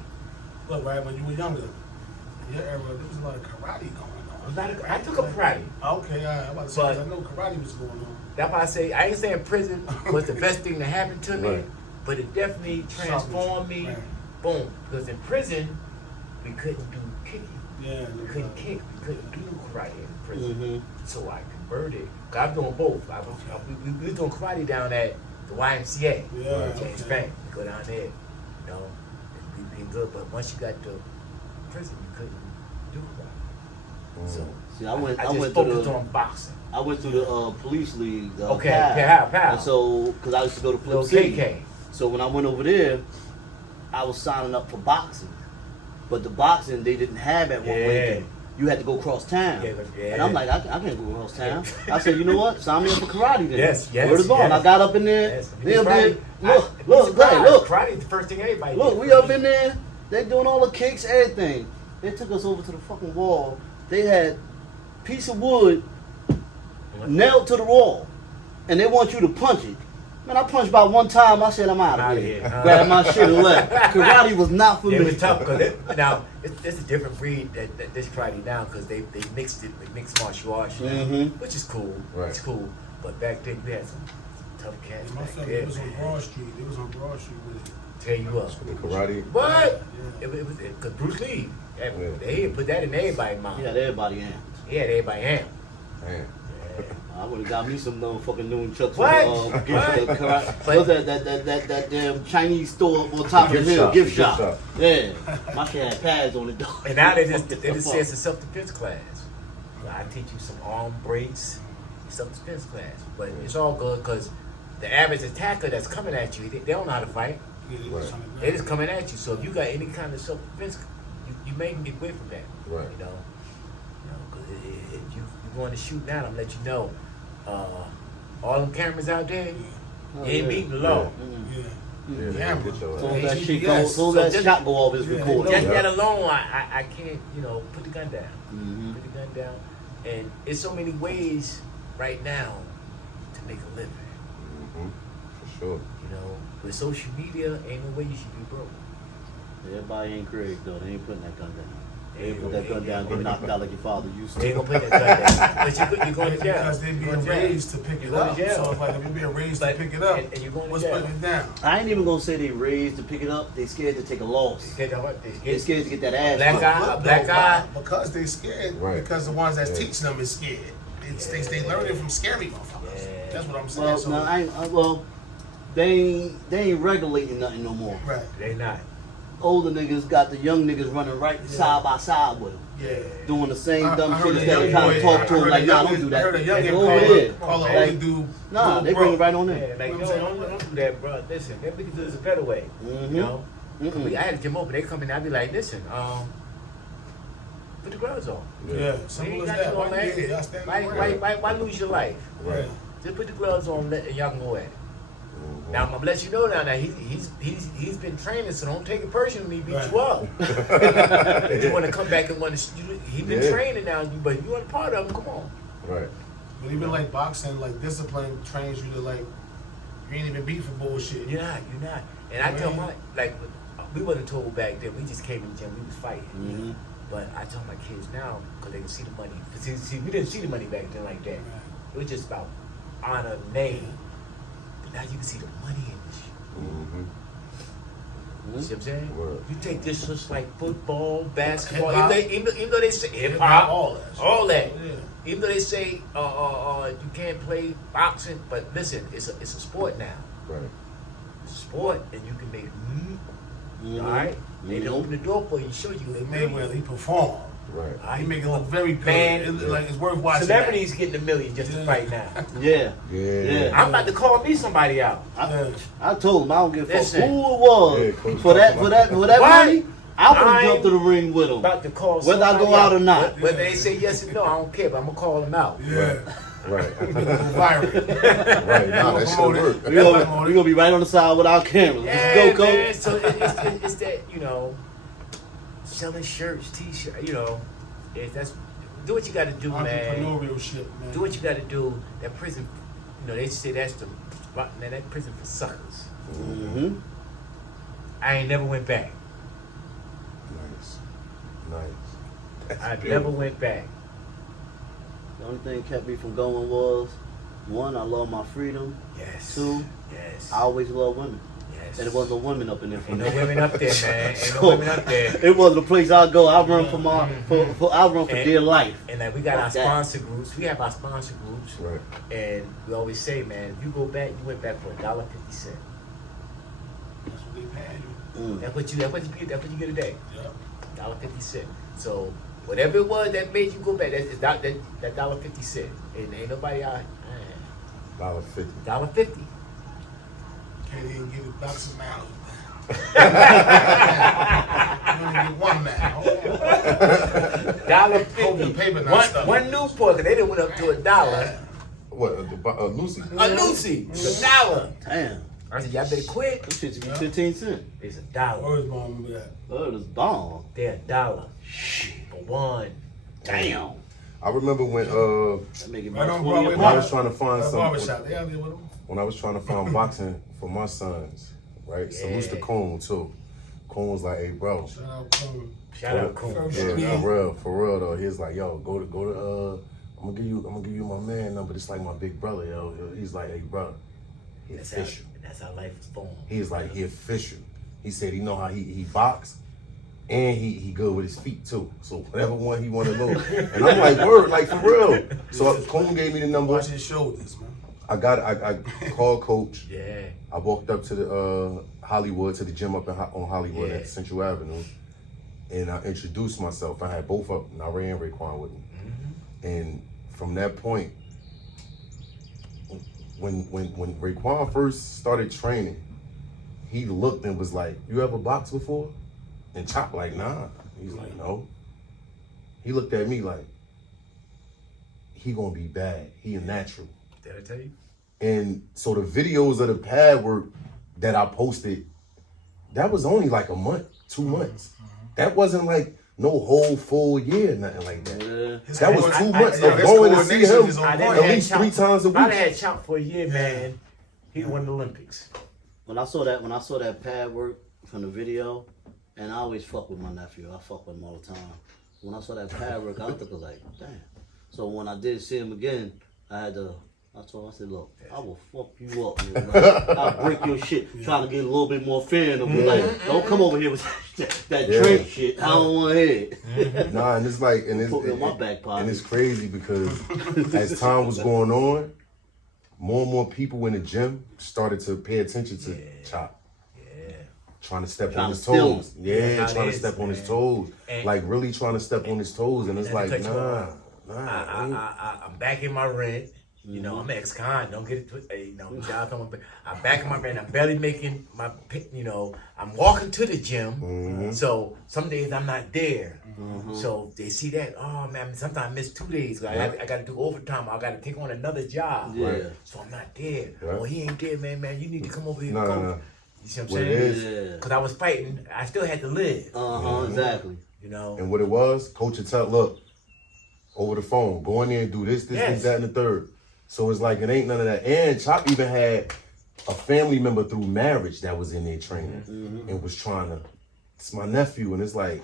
Look, right when you were younger, your era, there was a lot of karate going on. I took a karate. Okay, all right. I'm about to say, 'cause I know karate was going on. That's why I say, I ain't saying prison was the best thing that happened to me, Right. but it definitely transformed me. Right. Boom. Because in prison, we couldn't do kicking. Yeah. We couldn't kick. We couldn't do karate in prison. Mm-hmm. So I converted. Cause I was doing both. We was doing karate down at the YMCA. Yeah, James okay. Bank. We go down there. We became good. But once you got to prison, you couldn't do karate. So See, I went just through focused the on boxing. I went through the police league. The Okay, PAL. PAL. And so, because I used to go to Little Flip City. KK. So when I went over there, I was signing up for boxing. But the boxing they didn't have at one Yeah. weekend. You had to go cross town. Yeah. And I'm like, I can't go cross town. I said, you know what? Sign me up for karate then. Yes. Word is bond. yes. I got up in there. Yes. They up there. Karate. Look, look. Karate is the first thing everybody Look, did. we up in there. They doing all the kicks, everything. They took us over to the fucking wall. They had piece of wood nailed to the wall, and they want you to punch it. Man, I punched about one time. I said, I'm out of here. Grabbed my shit and left. Karate was not for me. It was tough because now it's a different breed that this karate now because they mixed it with mixed martial arts now, Mhm. which is cool. Right. It's cool. But back then we had some tough cats My back family there. was on Man. Broad Street. It was on Broad Street with it. Tell you what. The karate. What? Yeah. It was because Bruce Lee. Yeah. They put that in everybody's mouth. He had everybody in. He had everybody in. Man. Yeah. I would have got me some motherfucking noon chucks. What? What's that damn Chinese store on top of the hill, gift shop. Yeah, my shit had pads on it though. And now they just say it's a self-defense class. I teach you some arm breaks, self-defense class. But it's all good because the average attacker that's coming at you, they don't know how to fight. Right. They just coming at you. So if you got any kind of self-defense, you may get away from that. Right. You know, because if you going to shoot now, I'm let you know. All them cameras out there, you ain't beating the law. Yeah, get your So ass. that shit go, so that shot go off his recording. Just that alone, I can't, put the gun down. Mm-hmm. Put the gun down. And it's so many ways right now to make a living. For sure. With social media, ain't no way you should be broke. Everybody ain't crazy though. They ain't putting that gun down. They ain't put that gun down, get knocked out like your father used They to. ain't gonna put that gun down. But you're going to jail. Because they being raised to pick it up. So it's like if you're being raised to pick it up, and you're going to what's jail. putting it down? I ain't even gonna say they raised to pick it up. They scared to take a loss. They scared to get that ass. Black whooped. eye, black eye. Because they scared. Right. Because the ones that's teaching them is scared. They learn it from scary motherfuckers. Yeah. That's what I'm saying. Well, they ain't regulating nothing no more. Right. They not. Older niggas got the young niggas running right side by side with them. Yeah. Doing the same dumb I shit heard instead a of young trying to boy- talk to I him heard like, a nah, young- don't do I that. heard a young Go call over there. an Like, older dude. nah, little they bro. bring it right on Yeah, there. like, You know what I'm saying? don't do that, bro. Listen, that because there's a better way. Mm-hmm. I had to come over. They come in, I'd be like, listen, put the gloves on. Yeah, You simple ain't as got that. to go Why like you y'all stand why lose your life? Right. Just put the gloves on and y'all can go at it. Now I'm gonna let you know now that he's been training, so don't take it personally. He beat you up. If you want to come back and want to, he been training now, but if you want a part of him, come on. Right. But even like boxing, like discipline trains you to like, you ain't even beat for bullshit. You're not. And I tell my we wasn't told back then. We just came in the gym. We was fighting. Mm-hmm. But I tell my kids now because they can see the money. See, we didn't see the money back then like that. It was just about honor, name. But now you can see the money in this shit. Mm-hmm. You see what I'm saying? Word. You take this just like football, basketball. Hip-hop. Even though they say hip Hip-hop, hop, all that. all that. Yeah. Even though they say you can't play boxing, but listen, it's a sport now. Right. It's a sport, and you can make. Mm-hmm. All right, they didn't open the door for you, show you They made where he performed. Right. He make it look very good. Man, Like it's worth watching. Celebrities getting $1 million just to fight now. Yeah. Yeah. I'm about to call me somebody out. I told him I don't give a fuck Listen. who it was Yeah, Coach for that What? money. I would have I'm jumped to the ring with him. About to call Whether I go somebody out or not. Whether they say yes or no, I don't care. But I'm gonna call them out. Yeah. Right. Viral. Right. Nah, that shit work. We gonna be right on the side with our cameras. Yeah, Let's go, man. coach. So it's that selling shirts, t-shirts. That's do what you got to do, man. Entrepreneurial shit, man. Do what you got to do. That prison, they say that's the man. That prison for suckers. Mm-hmm. I ain't never went back. Nice. I never went back. The only thing kept me from going was, one, I love my freedom. Yes. Two, Yes. I always love women. Yes. And there wasn't no women up in there for Ain't me. no women up there, man. Ain't no women up there. It wasn't a place I go. I run I run for And- dear life. And like we got Fuck our that. sponsor groups. We have our sponsor groups. Right. And we always say, man, if you go back, you went back for $1.50. That's what they paying you. Mm. That's what you get a day. Yeah. $1.50. So whatever it was that made you go back, that $1.50. And ain't nobody out. $1.50. $1.50. Can't even get it boxing now. You only get one now. $1.50. Paper not stuff. One Newport, cause they done went up to $1. What? Lucy? A Lucy, it's $1. Damn. I said, y'all better quit. Them shit be 15 cents. It's $1. Where's my remember that? Oh, it was bomb. They're $1 for one. Damn. I remember when That make it Right about on 20 Broadway a when I pop. was trying to find That some barbershop. They out there with them. when I was trying to find boxing for my sons, right? Salute to Coon too. Coon was like, "Hey, bro." Shout out Coon. Shout out, Coon. Yeah, for real though. He was like, "Yo, go to I'm gonna give you my man number. It's like my big brother, yo." He's like, "Hey, bro, he official." That's how life is formed. He's like, he official. He said he know how he box, And he good with his feet too. So whatever one he want to know. And I'm like, word, like for real. So Cone gave me the number. Watch his shoulders, man. I called Coach. Yeah. I walked up to the Hollywood, to the gym up on Hollywood at Central Avenue. And I introduced myself. I had both of them, Nare and Raekwon with me. And from that point, when Raekwon first started training, he looked and was like, "You ever boxed before?" And Chop like, "Nah." He's like, "No." He looked at me like, he gonna be bad. He a natural. Did I tell you? And so the videos of the pad work that I posted, that was only like a month, 2 months. That wasn't like no whole full year, nothing like that. Yeah. That was 2 months yeah, of his going to see coordination him is on at point. least 3 times a If I week. had Chop for a year, man, he won the Olympics. When I saw that pad work from the video, and I always fuck with my nephew. I fuck with him all the time. When I saw that pad work, I was like, damn. So when I did see him again, I told him, I said, look, I will fuck you up, man. I'll break your shit. Trying to get a little bit more fear in him. Like, don't come over here with that drink shit. I don't want to hear it. Nah, and it's like, and Put it in my back pocket. and it's crazy because as time was going on, more and more people in the gym started to pay attention to Chop. Trying to step on his toes. Yeah, trying to step on his toes. And like really trying to step on his toes. And it's like, nah. I'm back in my rent. You know, I'm ex-con. Don't get it twisted. Job. I'm back in my rent. I'm barely making my. I'm walking to the gym. So some days I'm not there. So they see that. Oh man, sometimes I miss 2 days. I got to do overtime. I got to take on another job. Yeah. So I'm not there. Right. Oh, he ain't there, man. You need to come over here. No. You see what I'm What it saying? is, Yeah. Because I was fighting. I still had to live. Exactly. You know. and what it was, Coach would tell, look, over the phone, go in there and do this, that, and the third. So it's like, it ain't none of that. And Chop even had a family member through marriage that was in there training and was trying to, it's my nephew, and it's like,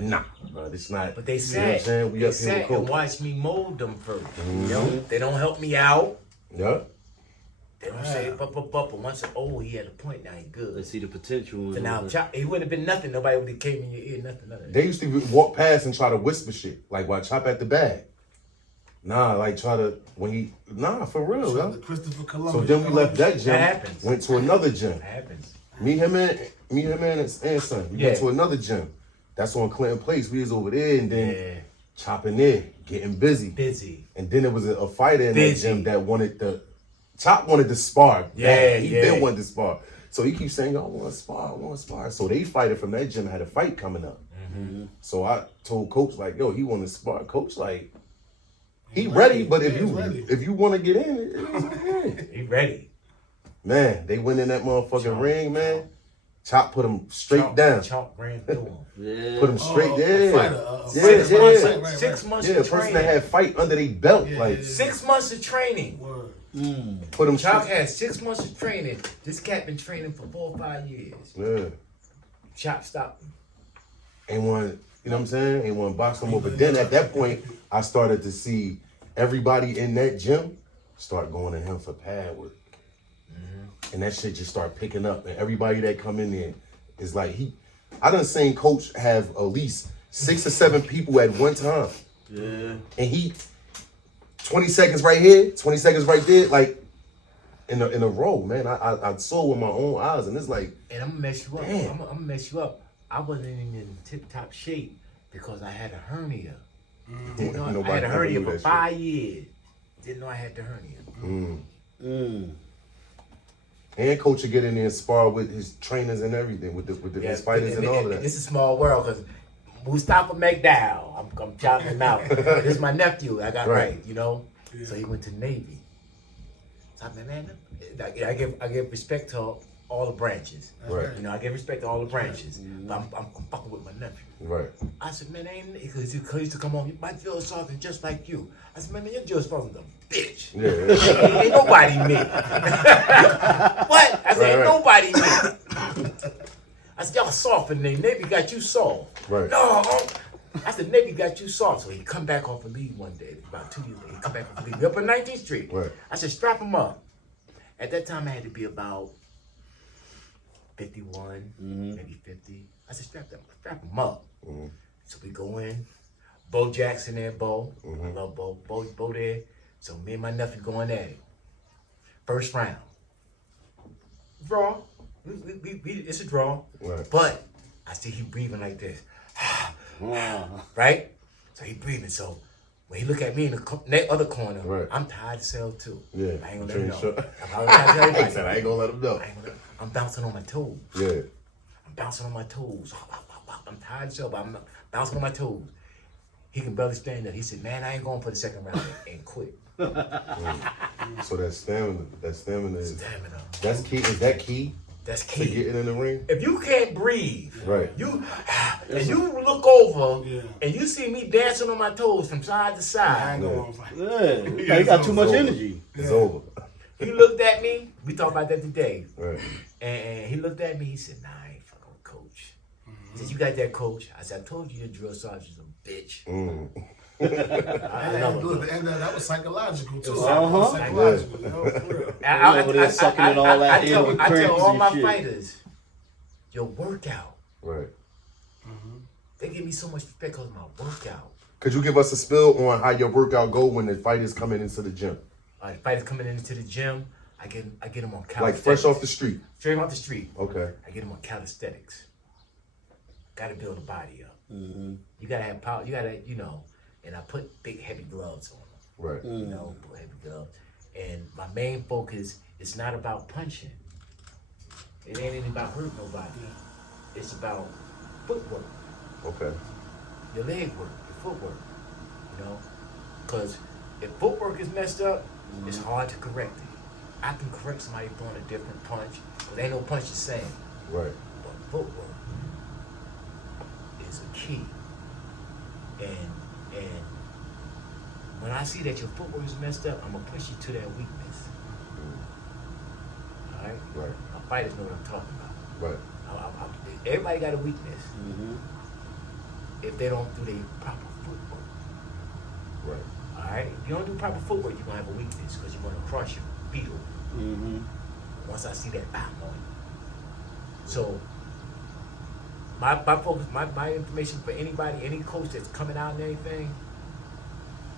nah, bro, it's not. But they you know what I'm sat. saying? We They up here sat with and Coach. watched me mold them first. You know, they don't help me out. Yeah. They don't say but once he had a point, now he They good. see the potential. So now Chop, he wouldn't have been nothing. Nobody would have came in your ear, nothing. They used to walk past and try to whisper shit, like while Chop at the bag. Nah, like try to, for real, Shout out yo. to Christopher Columbus. So then we left that gym, That happens. went to another gym. That happens. Me, him, and his son. We went to another gym. That's on Clinton Place. We was over there, and then chopping there, getting busy. And then there was a fighter in that gym that Chop wanted to spar. Yeah, He did want to spar. So he keeps saying, I want to spar. So they fighter from that gym had a fight coming up. So I told Coach, like, yo, he want to spar. Coach, like, he ready, but if you want to get in, He ready. Man, they went in that motherfucking ring, man. Chop put him straight down. Chop ran through him. Yeah. Put him straight a down. fighter, 6 months Yeah, of a person training. that had fight under their belt. Like, 6 months of training. Word. put him Chop straight. had 6 months of training. This cat been training for 4 or 5 years. Yeah. Chop stopped him. Ain't one, you know what I'm saying? Ain't one box no more. But then at that point, I started to see everybody in that gym start going to him for pad work. And that shit just start picking up. And everybody that come in there is like, I done seen Coach have at least 6 or 7 people at one time. Yeah. And 20 seconds right here, 20 seconds right there, like in a row, man. I saw with my own eyes, and it's like, And I'm gonna mess you up. Damn. I'm gonna mess you up. I wasn't even in tip-top shape because I had a hernia. Didn't know I had a hernia for 5 years. Didn't know I had the hernia. And Coach would get in there and spar with his trainers and everything, with his fighters and all of that. This is a small world because Mustafa McDowell, I'm shouting him out. This is my nephew. I got right, you know. Yeah. So he went to the Navy. So I'm like, man, I give respect to all the branches. Right. You know, I give respect to all the branches. But I'm fucking with my nephew. Right. I said, man, because he used to come home, my drill sergeant just like you. I said, man, your drill sergeant's a bitch. Yeah. Ain't nobody me. What? I said, ain't nobody me. I said, y'all soft in the Navy got you soft. Right. No. I said, Navy got you soft. So he come back off of leave one day, about 2 years later. He come back off of leave. We up on 19th Street. Right. I said, strap him up. At that time, I had to be about 51, maybe 50. I said, strap them up. So we go in. Bo Jackson there, Bo. I love Bo. Bo there. So me and my nephew going at it. First round. Draw. It's a draw. Right. But I see he breathing like this. Right? So he breathing. So when he look at me in the other corner, right. I'm tired as hell too. Yeah. I ain't gonna let him know. Sure. I said I ain't gonna let him know. I'm bouncing on my toes. Yeah. I'm bouncing on my toes. I'm tired as hell, but I'm bouncing on my toes. He can barely stand up. He said, man, I ain't going for the second round and quit. So that stamina is Stamina. That's key. Is that key? That's To key. getting in the ring? If you can't breathe, Right. and you look over Yeah. and you see me dancing on my toes from side to I side, ain't going to fight. Yeah, he got too much over. energy. It's over. he looked at me. We talked about that today. Right. And he looked at me. He said, nah, I ain't fucking with coach. He said, you got that, coach? I said, I told you your drill sergeant's a bitch. I love him. Look, and that was psychological too. Uh-huh. Psychological, you know, for real. Over there sucking in all that air with I tell cramps all and my shit. fighters, your workout. Right. They give me so much respect because of my workout. Could you give us a spill on how your workout go when the fighters coming into the gym? The fighters coming into the gym, I get them on calisthenics. Like fresh off the street. Straight off the street. Okay. I get them on calisthenics. Got to build the body up. You got to have power. You got to, and I put big heavy gloves on them. Right. You know, put heavy gloves. And my main focus is not about punching. It ain't even about hurting nobody. It's about footwork. Okay. Your leg work, your footwork, because if footwork is messed up, it's hard to correct it. I can correct somebody throwing a different punch, but ain't no punch the same. Right. But footwork is a key. And when I see that your footwork is messed up, I'm gonna push you to that weakness. All right? Right. My fighters know what I'm talking about. Right. Everybody got a weakness. If they don't do their proper footwork. Right. All right? If you don't do proper footwork, you're going to have a weakness because you're going to crush your feet over. Once I see that, bam, on you. So, my focus, my information for anybody, any coach that's coming out and anything,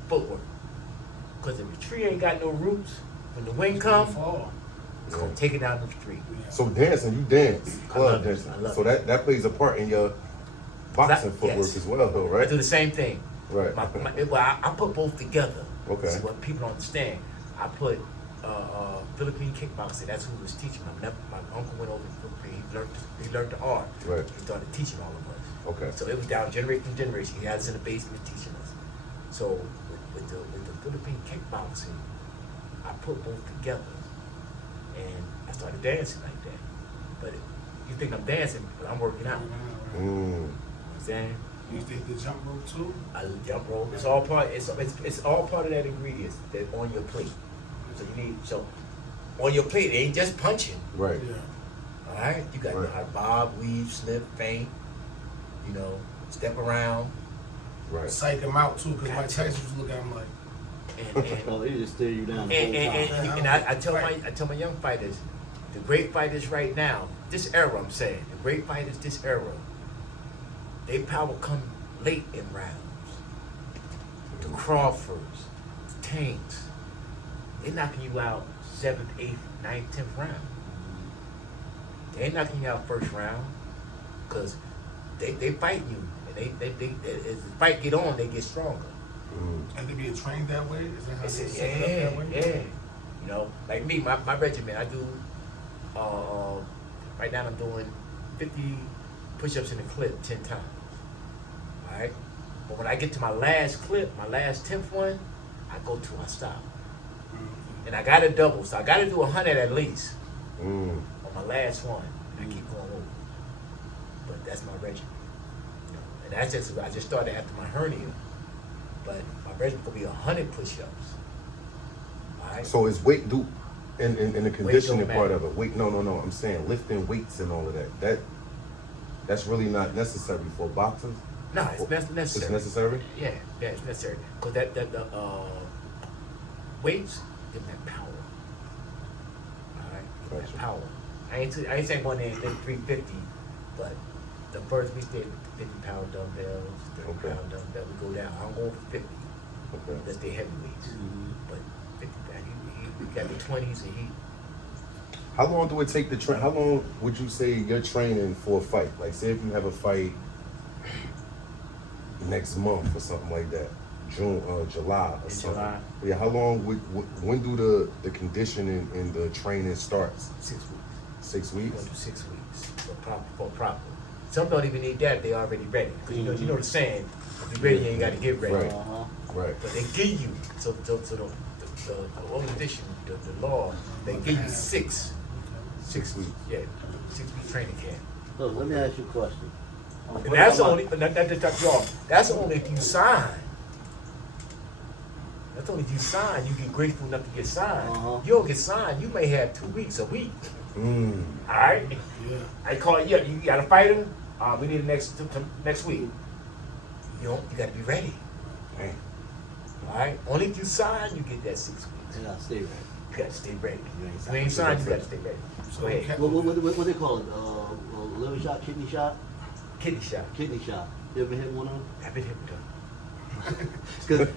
footwork. Because if the tree ain't got no roots, when the wind comes, Fall. it's going to take it down the street. So dancing, you dance, club love it. dancing. I love So it. that plays a part in your boxing footwork Yes. as well, though, I right? do the same thing. Right. I put both together. Okay. So what people don't understand, I put Philippine kickboxing. That's who was teaching me. My uncle went over to Philippines. He learned the art. Right. He started teaching all of us. Okay. So it was down generation from generation. He had us in the basement teaching us. So with the Philippine kickboxing, I put both together, and I started dancing like that. But you think I'm dancing, but I'm working out. You know what I'm saying? You did the jump rope too? I jump rope. It's all part. It's all part of that ingredients that on your plate. So on your plate, it ain't just punching. Right. Yeah. All right, you got to know how to bob, weave, slip, feint. Step around. Right. Psych him out too, because Mike Tyson was looking at him like, And Oh, he just stare you down the whole time. and I tell my young fighters, the great fighters right now, this era, I'm saying, the great fighters this era, they power come late in rounds. The Crawfords, the Tanks, they knocking you out 7th, 8th, 9th, 10th round. They ain't knocking you out first round, because they fight you, and they as the fight get on, they get stronger. and they being trained that way? Is that how they It's, set it up that way? yeah. Like me, my regiment, I do, right now I'm doing 50 push-ups in a clip 10 times. All right? But when I get to my last clip, my last 10th one, I stop. And I got to double, so I got to do 100 at least on my last one. And I keep going over. But that's my regiment. And I just started after my hernia. But my regiment will be 100 push-ups. All right? So is weight do in the conditioning don't part matter. of it? Weight? No. I'm saying lifting weights and all of that. That's really not necessary for boxers. No, it's necessary. It's necessary. Yeah, it's necessary. Because the weights give them that power. All right? Give them Gotcha. that power. I ain't saying going there and lift 350, but the first week they 50-pound dumbbells, 30-pound dumbbells, we go down. I don't go over 50. Okay. That's their heavyweights. But 50 pound, you got the 20s and he. How long do it take to train? How long would you say you're training for a fight? Like, say if you have a fight next month or something like that, June, July or something. July. Yeah. How long when do the conditioning and the training starts? 6 weeks. 6 We're weeks. gonna do 6 weeks for proper. Some don't even need that; they already ready. Cause you know the saying: if you're ready, you ain't got to get ready. Right. Right. But they give you so the organization, the law, they give you 6 weeks. Yeah, 6 week training camp. So let me ask you a question. And that's only, but that just cut you off. That's only if you sign. That's only if you sign. You get grateful enough to get signed. You don't get signed, you may have 2 weeks, a week. All right. Yeah. I call it. Yeah, you got a fighter. We need it next week. You got to be ready. Dang. All right. Only if you sign, you get that 6 weeks. You gotta stay ready. You got to stay ready. You ain't signed, you got to stay ready. Go ahead. What they call it? Liver shot, kidney shot? Kidney shot. Kidney shot. You ever hit one of them? I've been hit with them. Because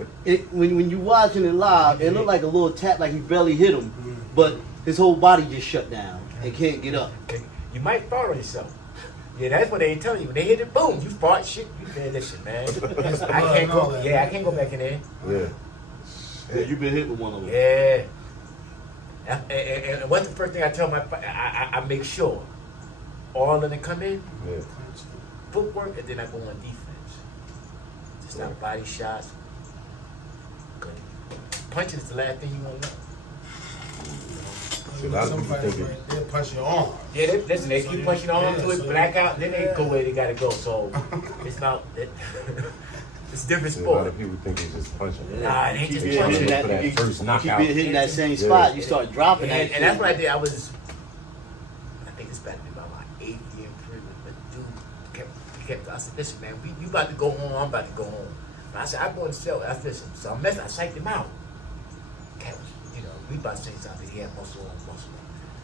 when you watching it live, it looked like a little tap, like he barely hit him, but his whole body just shut down and can't get up. Okay. You might fart on yourself. Yeah, that's what they ain't telling you. When they hit it, boom, you fart shit. You did that shit, man. I can't go. Yeah, I can't go back in there. Yeah. Yeah, you been hit with one of them. Yeah. And what's the first thing I tell my? I make sure all of them come in, Yeah. footwork, and then I go on defense. Just not body shots. Punching is the last thing you want to know. See, a lot of people Somebody think like, they'll punch your arm. Yeah, listen, they keep punching on to it, black out, then they go where they gotta go. So it's not. It's a different a lot sport. of people think it's just punching. Nah, it ain't just Keep punching. hitting For that you first keep knockout. hitting that same Yeah. spot, you start dropping that. And that's what I did. I think it's about to be about my 8th year in prison. But dude I said, listen, man, you about to go home, I'm about to go home. And I said, I'm going to sell it. I said, listen, so I psyched him out. Cat was, we about to say something. He had muscle on muscle.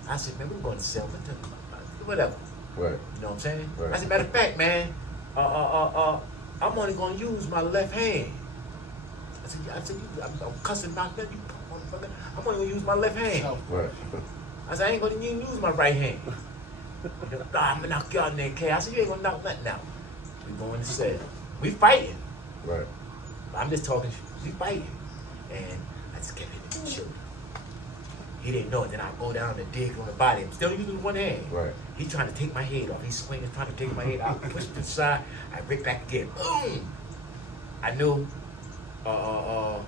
I said, man, we're going to sell it. Whatever. Right. You know what I'm saying? Right. I said, matter of fact, man, I'm only going to use my left hand. I said, I'm cussing about that, you motherfucker. I'm only going to use my left hand. Right. I said, I ain't going to even use my right hand. I'm going to knock you out in that cage. I said, you ain't going to knock nothing out. We going to cell. We fighting. Right. I'm just talking shit. We fighting. And I just kept hitting the shoulder. He didn't know it. Then I go down and dig on the body. I'm still using one hand. Right. He's trying to take my head off. He's swinging, trying to take my head off. I push to the side. I rip back again. Boom! I knew not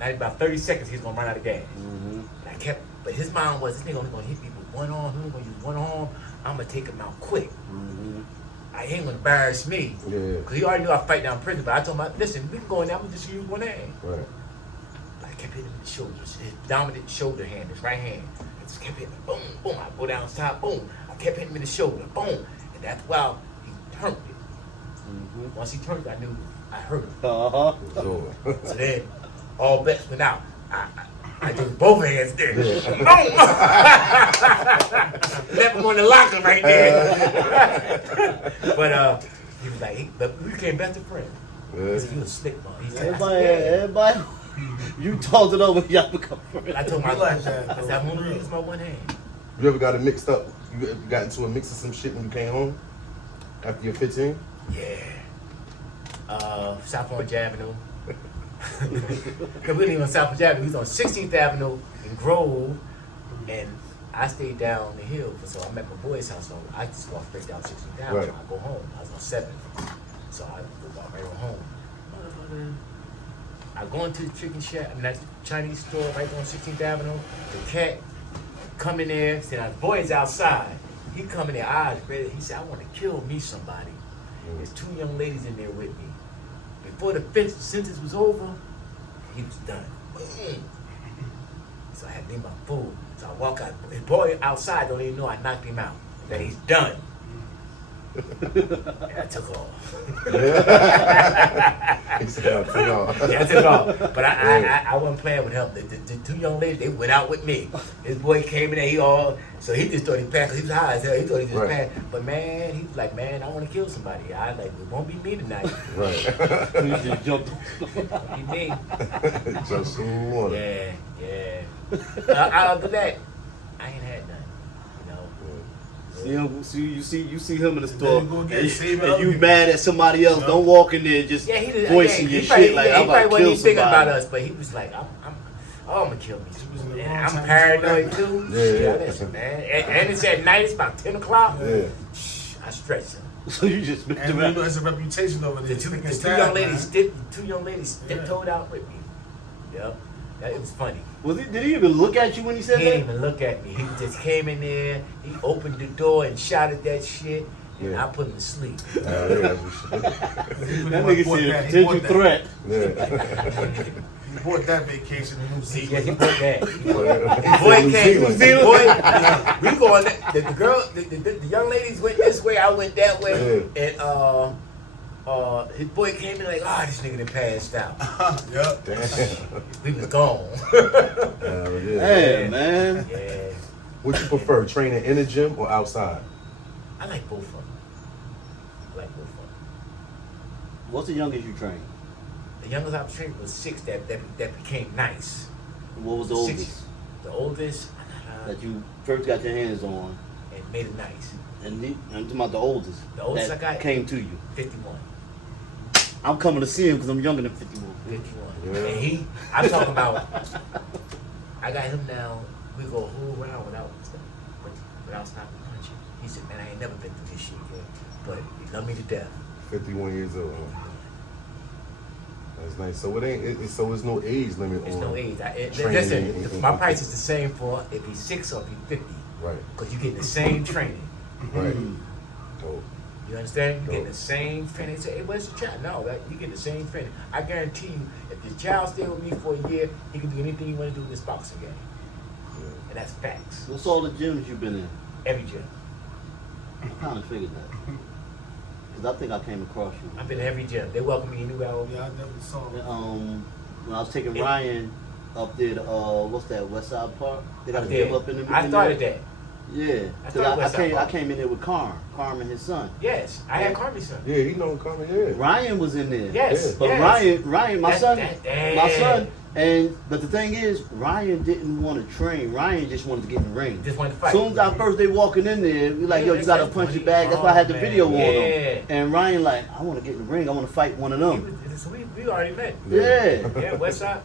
about 30 seconds he's going to run out of gas. And I kept, but his mind was, this nigga only going to hit me with one arm. He's only going to use one arm. I'm going to take him out quick. I ain't going to embarrass me. Yeah. Because he already knew I'd fight down in prison. But I told him, listen, we can go in there. I'm going to just use one hand. Right. But I kept hitting him in the shoulders. His dominant shoulder hand, his right hand. I just kept hitting him. Boom, boom. I go down top, boom. I kept hitting him in the shoulder. Boom. And that's why he turned it. Once he turned it, I knew I hurt him. Sure. So then, all bets went out. I just both hands there. Boom! Left him on the locker right there. But he was like, but we became best of friends. He was a slick man. He said, Everybody, you talked it over, y'all become friends. I told my We like that, I said, I'm going to use my one hand. You ever got it mixed up? You ever got into a mix of some shit when you came home? After you're 15? Yeah. South Orange Avenue. Because we didn't even on South Orange Avenue. We was on 16th Avenue in Grove. And I stayed down the hill. So I'm at my boy's house. So I just walk straight down 16th Avenue. Right. I go home. I was on 7th. So I go walk right on home. I go into the chicken shack. I mean, that Chinese store right on 16th Avenue. The cat come in there. Said, our boy's outside. He come in there, eyes red. He said, I want to kill me somebody. There's 2 young ladies in there with me. Before the 5th sentence was over, he was done. Boom. So I had to leave my food. So I walk out. His boy outside don't even know I knocked him out. That he's done. I took off. He said, I took off. Yeah, I took off. But I wasn't playing with him. The two young ladies, they went out with me. His boy came in there, so he just thought he passed, because he was high as hell. He thought he just passed. But man, he was like, man, I want to kill somebody. I was like, it won't be me tonight. Right. He just jumped. Be me. Just some water. Yeah. After that, I ain't had none. You see him in the store, you go and, get it, save it and up. you mad at somebody else. Don't walk in there just voicing your shit like I'm about to wasn't kill even thinking about somebody. us, but he was like, I'm gonna kill me. was in the And wrong I'm time. paranoid too. Yeah. Listen, man. And it's at night. It's about 10 o'clock. Yeah. I stretch him. So you just missed And him you know out. there's a reputation over there. The two Thick and young staff, ladies, man. two young ladies tiptoed out with me. Yep. It was funny. Did he even look at you when he said He that? didn't even look at me. He just came in there. He opened the door and shouted that shit, and Yeah. I put him to sleep. Yeah, That nigga said a potential threat. He bought that vacation in New See, yeah, Zealand. he put that. Yeah. Boy New came. Zealand. Boy, we going. The girl, the young ladies went this way. I went that way, and his boy came in like, this nigga done passed out. Yep. Damn. We was gone. Hell yeah. Hey, man. Yeah, What you prefer, training in the gym or outside? I like both of them. What's the youngest you trained? The youngest I was training was 6 that became nice. What was the 6. oldest The oldest, that you first got your hands on? and made it nice. And I'm talking about the oldest. The oldest that I got- came to you. 51. I'm coming to see him because I'm younger than 51. 51. Yeah. And I'm talking about, I got him now, we go a whole round without stopping punching. He said, man, I ain't never been through this shit yet, but he loved me to death. 51 years old. Huh? That's nice. So so it's no age limit There's on no age. training Listen, and- my price is the same for if he's 6 or if he's 50, Right. because you get the same training. Right. Dope. You understand? You get Dope. the same training. They say, hey, where's the child? No, you get the same training. I guarantee you, if the child stay with me for a year, he can do anything you want to do in this boxing game. Yeah. And that's facts. What's all the gyms you've been in? Every gym. I kind of figured that. Because I think I came across you. I've been to every gym. They welcome me anywhere I go. Yeah, I never saw it. When I was taking Ryan up there to, what's that, West Side Park? They got a There. gym up in the I started that. Yeah. I 'Cause started West Side I Park. came in there with Carm and his son. Yes, I had Carmi's son. Yeah, he know coming. Yeah. Ryan was in there. Yes, But yes. Ryan, my That- son, but the thing is, Ryan didn't want to train. Ryan just wanted to get in the ring. Just wanted to fight. Soon as our first day walking in there, we like, Yeah, yo, you that's gotta like punch your 20. bag. That's why I had the Oh, video man. on Yeah. him. And Ryan like, I want to get in the ring. I want to fight one of them. So we already met. Yeah. Yeah, West Side.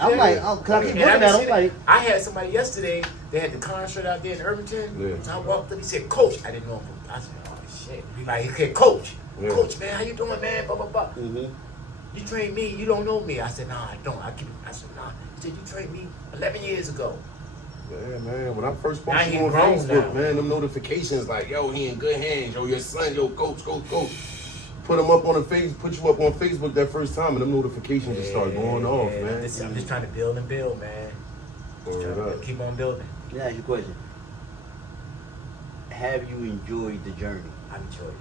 I'm like, cause I keep looking at him like, I had somebody yesterday. They had the concert out there in Irvington. Yeah. So I walked up. He said, "Coach." I didn't know him. I said, "Oh shit." Like he said, "Coach, Yeah. Coach, man, how you doing, man?" Blah blah blah. mhm. You trained me. You don't know me. I said, "Nah, I don't." I said, "Nah." He said, "You trained me 11 years ago." Yeah, man. When I first Now posted he on grown Facebook, now. man, them notifications like, yo, he in good hands. Yo, your son, yo, coach. Put him up on the face, put you up on Facebook that first time, and them notifications just start going off, Yeah, man. I'm just trying to build and build, man. Just Word trying to up. keep on building. Let me ask you a question. Have you enjoyed the journey? I enjoyed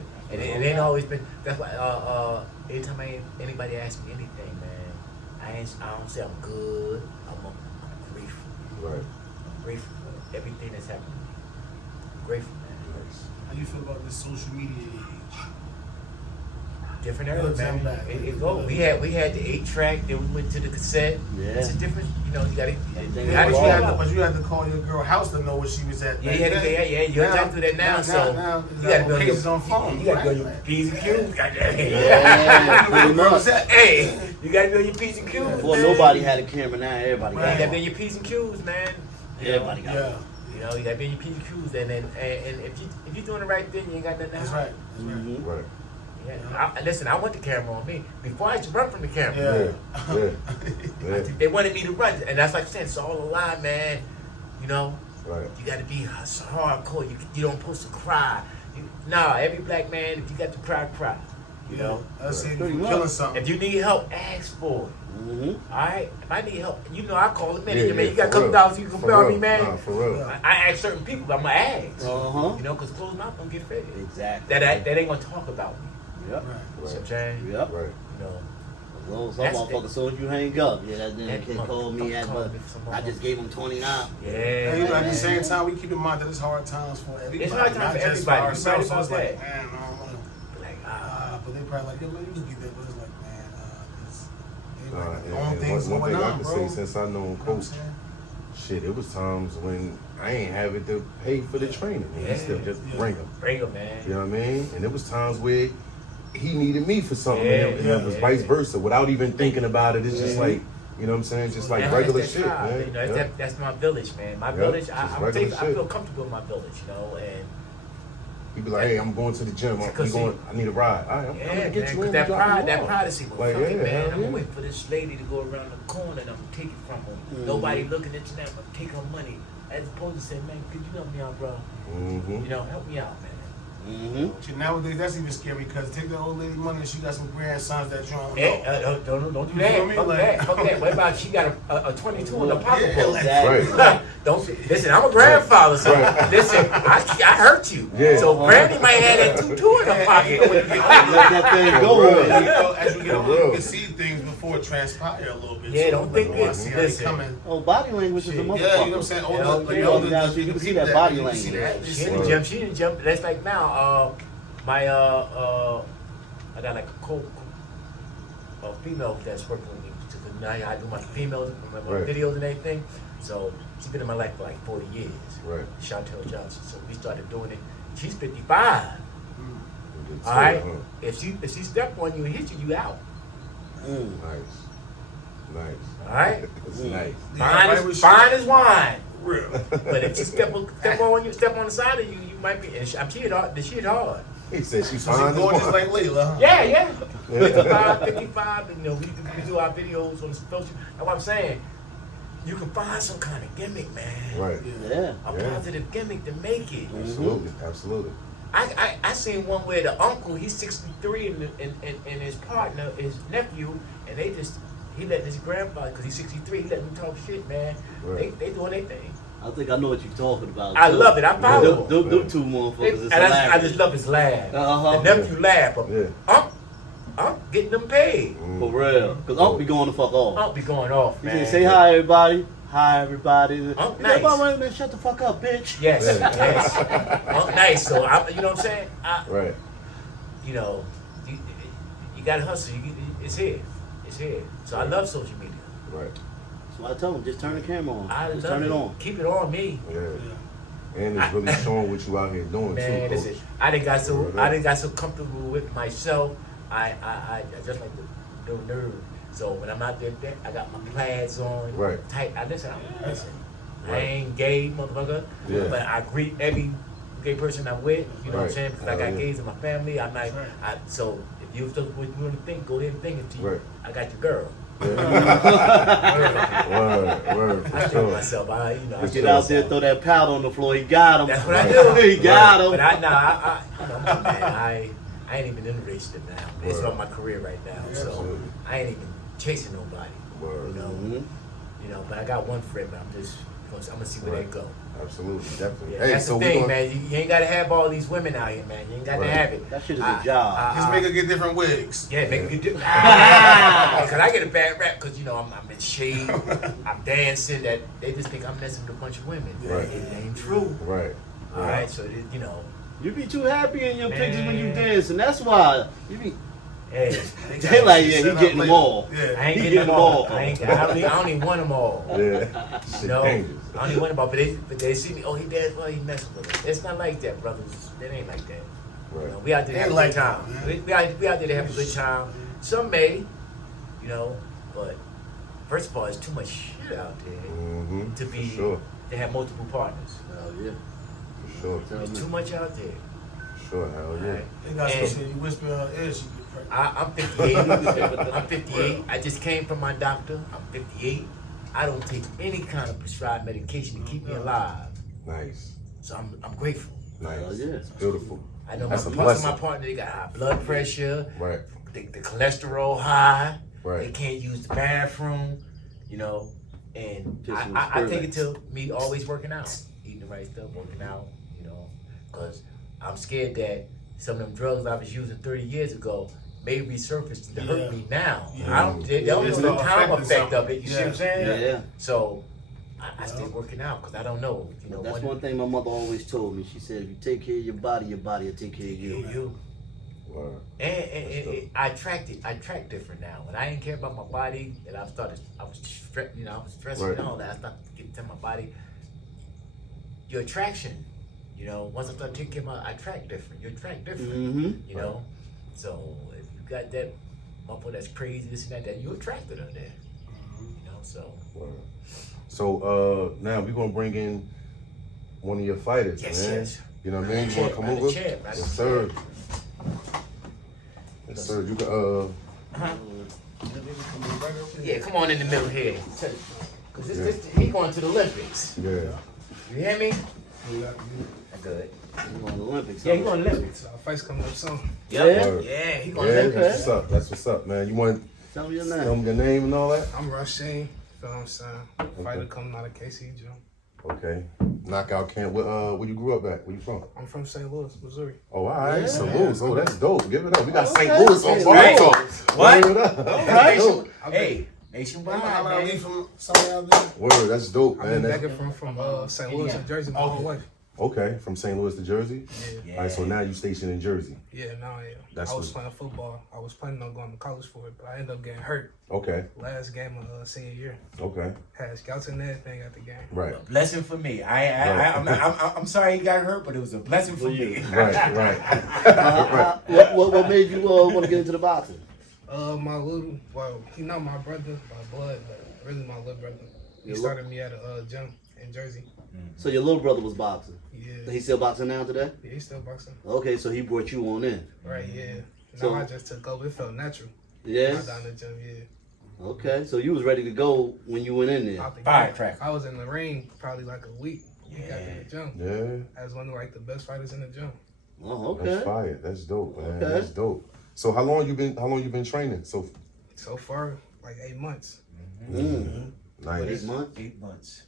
it. And it ain't always been. That's why. Anytime anybody asks me anything, man, I don't say I'm good. I'm grateful. Right. I'm grateful for everything that's happened to me. I'm grateful, man. How you feel about this social media age? Different Yeah, era, tell me man. that. It go. We had the 8-track, then we went to the cassette. Yeah. It's a different. You gotta. Everything How did is you wrong. have But you had to call your girl house to know where she was at. Yeah, back yeah, then. you have to do that now. So you gotta build cases on phone. You gotta build your right? P's and Q's. Goddamn. Yeah, pretty Where was much. that? Hey, you gotta build your P's and Q's. Before man. nobody had a camera, now everybody You got gotta one. build your P's and Q's, man. Everybody got Yeah, one. You gotta build your P's and Q's, and if you're doing the right thing, you ain't got nothing to that's hide. right. That's right. Mhm. Right. Yeah. Listen, I want the camera on me. Before I used to run from the camera. Yeah. Yeah. They wanted me to run, and that's like I said, it's all a lie, man. You know, Right. you got to be so hardcore. You don't supposed to cry. Nah, every black man, if you got to cry, cry. You know, Let's say Pretty you're much. killing something. if you need help, ask for it. All right, if I need help, you know, I call the manager, Yeah, man. yeah, You got a for couple real. dollars you can For compare real. me, man. Nah, for real. I ask certain people, but I'm gonna ask. Uh-huh. You know, because closed mouth don't get fed. Exactly. That ain't gonna talk about me. Yep. You know what I'm Right. saying? Yep. Right. You know, As long as some That's motherfucker, it. as soon as you hang up, yeah, that That damn kid called me at, motherfucker but called I just gave him 29. yeah. And you know, at the man. same time, we keep in mind that it's hard times for everybody. It's hard times not for just everybody. ourselves. You're right So it's about like, that. man, I don't want to. Like, But they probably like, yo, man, you can get that. But it's like, man, it's And own things one going thing I on, can bro. say, since I know You know what Coach, I'm saying? shit, it was times when I ain't have it to pay for the training. And he still just bring them. bring them, man. You know what I mean? And there was times where he needed me for something, Yeah, and it was yeah. vice versa. Without even thinking about it, it's just like, you know what I'm saying? Just like That's regular that shit, tribe, man. You know, Yeah. that's my village, man. My Yeah, village, just I regular shit. feel comfortable in my village, you know, and He be like, hey, I'm going to the gym. I need a ride. All right, I'm yeah, gonna man, get you 'cause in. that drop you pride, that off. pride to see, well, Like, fuck it, yeah, man. hell I'm yeah. gonna wait for this lady to go around the corner and I'm gonna take it from her. Nobody looking at you now, I'm gonna take her money. As opposed to saying, man, could you help me out, bro? Mm-hmm. You know, help me out, man. See, nowadays, that's even scary because take the old lady money and she got some grandsons that you don't know. Hey, don't do You feel that. me? Fuck Like- that. Fuck that. What about she got a 22 in the pocketbook? Yeah, like- Exactly. Right. Don't listen. I'm a grandfather, so Right. listen. I hurt you. Yeah. So Granny might have that 22 in her pocket. Let that thing go Real. with And it. you know, as you get older, real. you can see things before it transpire a little bit. Yeah, too. don't think Like, oh, I it- see how they listen. coming. Oh, body language is a Shit. motherfucker. Yeah, you know what I'm saying? Older, Hell like, yeah. older, Yeah, the you can see people that body you can see language. that. They She see didn't it. jump. She didn't jump. That's like now. My I got like a female that's working with me. Now I do my females, my Right. videos and everything. So she's been in my life for like 40 years. Right. Chantel Johnson. So we started doing it. She's 55. Good All right. too, huh? If she step on you and hit you, you out. Nice. All right. It's nice. Fine, right as, with fine as wine. Real. But if she step on you, step on the side of you, you might be. And she hit hard. She hit hard. He said she's So fine she as gorgeous one. like Layla, huh? Yeah. 55, and you know, we do our videos on the social. That's what I'm saying. You can find some kind of gimmick, man. Right. Yeah. A Yeah. positive gimmick to make it. Absolutely. Absolutely. I seen one where the uncle, he's 63, and his partner, his nephew, and he let his grandfather, because he's 63, he let him talk shit, man. Right. They doing their thing. I think I know what you're talking about. I too. love it. I follow Them him. two motherfuckers is And I hilarious. just love his laugh. Uh-huh. The nephew laugh, but Yeah. I'm getting them paid. For real. Because Unc be going the fuck off. I'll be going off, He man. said, say hi, everybody. Hi, everybody. Unc He's like, nice. "Wait, man, shut the fuck up, bitch." Yes, Yeah. yes. Nice. So you know what I'm saying? Right. You know, you got to hustle. It's here. It's here. So I love social media. Right. So I tell him, just turn the camera on. I Just love turn it on. Keep it on me. Yeah. And it's really showing what you out here doing Man, too, listen, Coach. I didn't got so Word I up. didn't got so comfortable with myself. I just like the nerve. So when I'm out there, I got my plaids on, Right. tight. I listen. I Right. ain't gay, motherfucker. Yeah. But I greet every gay person I'm with. You know what I'm Right. saying? Because I Hell got yeah. gays in my family. I'm not. So if you want to think, go there and think it to you. Right. I got your girl. Word, I for feel sure. myself. I Get out there, throw that powder on the floor. He got him. That's what I do. He got him. But I ain't even interested now. It's Word. on my career right now, so Absolutely. I ain't even chasing nobody. Word. You know, Mhm. But I got one friend. But I'm gonna see where Right. they go. Absolutely, definitely. Yeah, Hey, that's so the we thing, gonna, man. You ain't gotta have all these women out here, man. You ain't gotta Right. have it. That shit is a job. Just make her get different wigs. Yeah, make me do. Because I get a bad rap because I'm in shade, I'm dancing. That they just think I'm messing with a bunch of women. Right. It ain't true. right. All right, so You be too happy in your pictures when you Man. dance, and that's why you be. hey. They like, yeah, he getting them all. I Yeah. ain't He getting getting them all. them all. I don't even want them all. Yeah. Shit No, dangerous. I don't even want them all. But they see me. Oh, he danced well. He messing with them. It's not like that, brothers. It ain't like that. Right. You know, we out there to have a Ain't good like time. that, man. We out there to have a good time. Some may, but first of all, there's too much shit out there Mm-hmm. to be For sure. to have multiple partners. Hell yeah. For sure. There's too much out there. For sure. Hell All yeah. right? They got some And- shit. You whisper in her ear, she get pregnant. I'm 58. I'm 58. I just came from my doctor. I'm 58. I don't take any kind of prescribed medication to keep me alive. Nice. So I'm grateful. Nice. Hell yeah. Beautiful. I know That's a my blessing. partner, they got high blood pressure, Right. the cholesterol high. Right. They can't use the bathroom, you know. And Just some I take it experiments. to me always working out, eating the right stuff, working out, you know, because I'm scared that some of them drugs I was using 30 years ago may resurface to hurt me now. I don't, they don't There's know the no time effect effect or of it. You see what I'm saying? Yeah. So I stay working out because I don't know. You know, That's one thing my mother always told me. She said, if you take care of your body will take care of you. Word. And I track different now. When I didn't care about my body, and I was stressing Right. and all that. I started getting to my body. Your attraction, you know, once I start taking care of I attract different. You attract different, Mm-hmm. you know. So if you got that motherfucker that's crazy, this and that, you attracted her there, you know. So. Word. So now we're gonna bring in one of your fighters, Yes, man. yes. You know what I mean? You wanna come Ride the over? chair, ride the Yes, sir. Yes, sir. You can Yeah, come on in the middle here. Cause he going to the Olympics. yeah. You hear me? Yeah. Good. You going to the Olympics? Yeah, he going to the Olympics. Our fight's coming up soon. Yeah. Word. Yeah, he going Yeah, to the Olympics. that's what's up. That's what's up, man. You want Tell me your to name. tell me your name and all that? I'm Rasheen. Feel what I'm saying? Fighter coming out of KC, Joe. Okay. Knockout camp. Where you grew up at? Where you from? I'm from St. Louis, Missouri. Oh, all right. Yeah. St. Louis. Oh, that's dope. Give it up. We got Okay. St. Louis on St. Bar Louis. Talk. What? Word up. Okay. That's dope. Hey, nationwide, man. from somewhere out there? Word, that's dope, I've man. been That's, back from St. Louis and Jersey my whole life. okay, from St. Louis to Jersey. Yeah. All right, so now you stationed in Jersey. Yeah, now I am. That's I was what- playing football. I was planning on going to college for it, but I ended up getting hurt Okay, last game of senior year. okay, Had scouts and everything at the game. right, A blessing for me. I'm sorry he got hurt, but it was a blessing for me. right, right. What made you want to get into the boxing? My little, well, he not my brother by blood, but really my little brother. He Your started me at a gym in Jersey. So your little brother was boxing. Yeah, He's still boxing now today? yeah, he's still boxing. Okay, so he brought you on in. Right, yeah. Now So- I just took over. It felt natural. Yeah? I down the gym, yeah. Okay, so you was ready to go when you went in there. Out the Firecracker. I was in the ring probably like a week. We got to the gym. Yeah, I was one of like the best fighters in the gym. Oh, that's okay. fire. That's dope, man. Okay. That's dope. So how long you been training? So So far, like 8 months. nice, 8 months? 8 months.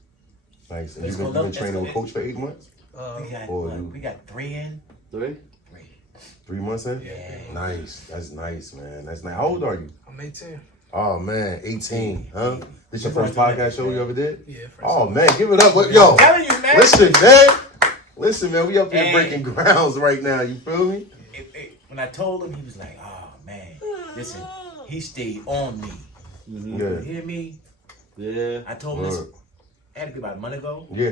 nice. And Let's you go been look. training with coach for 8 months? We got Oh, what? you- We got 3 in. 3? 3. 3 months in? Yeah. Nice. That's nice, man. That's nice. How old are you? I'm 18. Oh man, 18, huh? This your You first want to podcast show you ever did? Yeah, first Oh time. man, give it up. Yo, I'm telling you, man. listen, man. We up here Hey. breaking grounds right now. You feel me? When I told him, he was like, "Oh man, listen, he stayed on me. Mm-hmm. You Yeah, hear me?" Yeah. I told him, Word. listen, I had to be about a month ago. Yeah.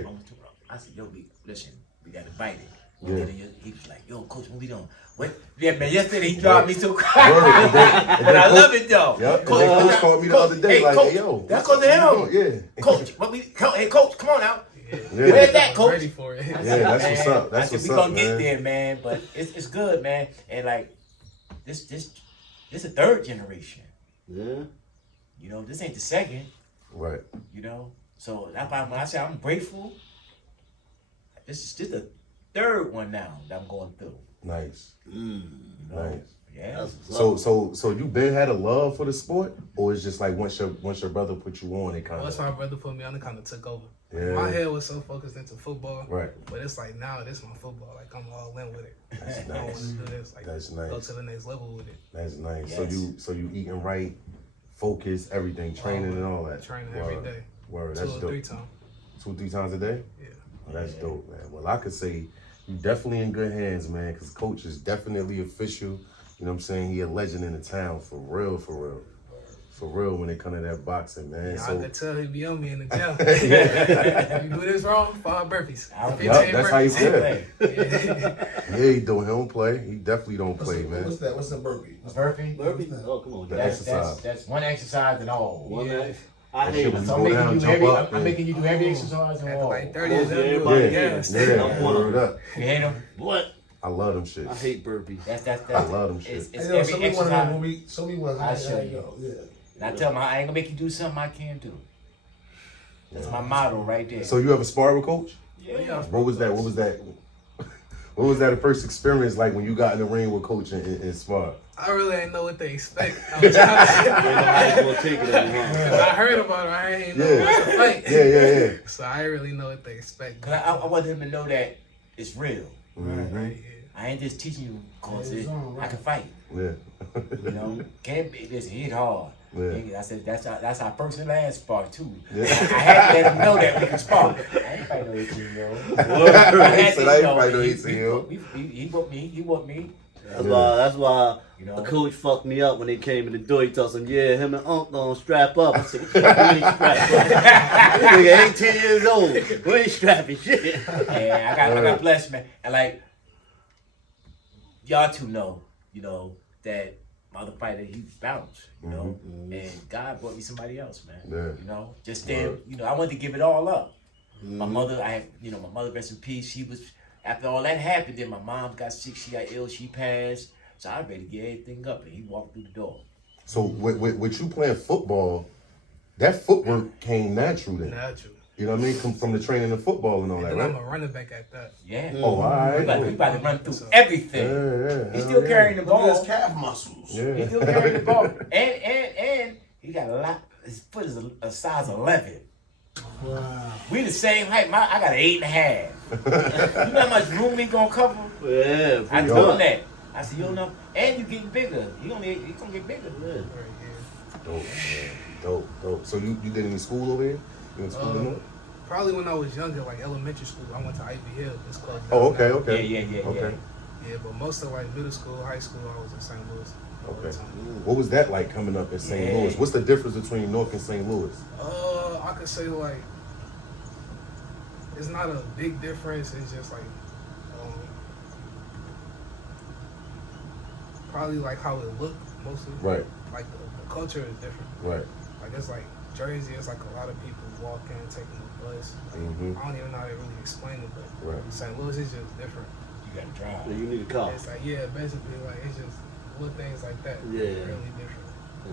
I said, "Yo, listen, we got to bite it." Yeah. He was like, "Yo, coach, what we doing?" What? Yeah, man. Yesterday he dropped me so crazy, Word. And then but I coach- love it though. Yep. And then coach called me the other day, hey, like, coach, "Hey, yo, that's what because of you him." doing?" Yeah. Coach, hey, coach, come on out. Yeah. Where's that, I'm coach? ready for it. Yeah, that's what's up. That's I said, what's we up, gonna man. get there, man. But it's good, man. And like this a third generation. Yeah. You know, this ain't the second. Right. You know, so that's why when I say I'm grateful, this is the third one now that I'm going through. Nice. You know? Nice. Yeah. That's what's up. So you been had a love for the sport, or it's just like once your brother put you on, it kind Once of my brother put me on, it kind of took over. Yeah. My head was so focused into football. right. But it's like now, this my football. Like I'm all in with it. That's I want nice. to do this. Like That's go nice. to the next level with it. That's nice. Yes. So you eating right, focus, everything, training and all that. Training every Word. day. Word. 2 That's or dope. 3 times. 2-3 times a day. Yeah. Oh, that's dope, man. Well, I could say you definitely in good hands, man, because coach is definitely official. You know what I'm saying? He a legend in the town, for real, for real. For real when it come to that boxing, man. I So could tell he be on me in the gym. If you do this wrong, 5 burpees. Yup, that's how he burpees. said. Yeah. Yeah, he don't play. He definitely don't play, man. What's that? What's the burpee? Burpee. Burpee? Oh, come on. The Dad. exercise. That's one exercise and all. One Yeah. night. I That hate shit it. was- So I'm Go making down, you jump every. up, I'm making you do every exercise and After all. like 30 Yeah, of them, you everybody like, Yeah, yes. yeah, word up. You hate him? What? I love them shit. I hate burpees. That's. I love them shit. It's Hey, yo, every show me one of them exercise. when we show me one. I'll show you. Go. Yeah. And I tell him I ain't gonna make you do something I can't do. That's my motto right there. So you ever sparred with coach? yeah. What was that? What was that first experience like when you got in the ring with Coach and Smart? I really ain't know what they expect. I was trying to I heard about it. I ain't know what's the fight. Yeah. So I didn't really know what they expect. Cause I want him to know that it's real. Right. I ain't just teaching you cause Right. I can fight. Yeah. You know, can't be this hit hard. Yeah. I said that's our first and last spar too. Yeah. I had to let him know that we can spar. I ain't fighting no 18-year-old. I said I ain't fighting no 18-year-old. He whooped me. That's why You know? the coach fucked me up when they came in the door. He told him, yeah, him and Unc gonna strap up. I said, what you ain't strapped up? This nigga 18 years old. We ain't strapping shit. Yeah, I got blessed, man. And like, y'all two know, that my other fighter, he bounced, and God brought me somebody else, man. Yeah. You know, just then, I wanted to give it all up. My mother, my mother, rest in peace, she was, after all that happened, then my mom got sick, she got ill, she passed. So I ready to get everything up, and he walked through the door. So with you playing football, that footwork came natural then. Natural. You know what I mean? Come from the training of football and all that, And right? I'm a running back at that. Yeah. Oh, all right. We about to run through everything. Yeah. He's still carrying the Look at ball. his calf muscles. Yeah. He's still carrying the ball. And he got a lot. His foot is a size 11. Wow. We the same height. I got an 8.5. You know how much room he gonna cover? Yeah, I pretty told him good. that. I said, you don't know. And you getting bigger. He gonna get bigger. Dope, man. Dope. So you did any school over here? You went to school in there? Probably when I was younger, like elementary school, I went to Ivy Hill. It's close. Oh, down okay. Yeah. Okay. Yeah, but most of like middle school, high school, I was in St. Louis. all the Okay. time. What was that like coming up in St. Yeah. Louis? What's the difference between North and St. Louis? I could say like it's not a big difference. It's just like probably like how it looked mostly. Right. Like the culture is different. Right. Like it's like Jersey. It's like a lot of people walking, taking the bus. Mm-hmm. I don't even know how to really explain it, but Right. St. Louis is just different. You gotta drive. Yeah, you need a car. It's like basically like it's just little things like that. Yeah. Really different.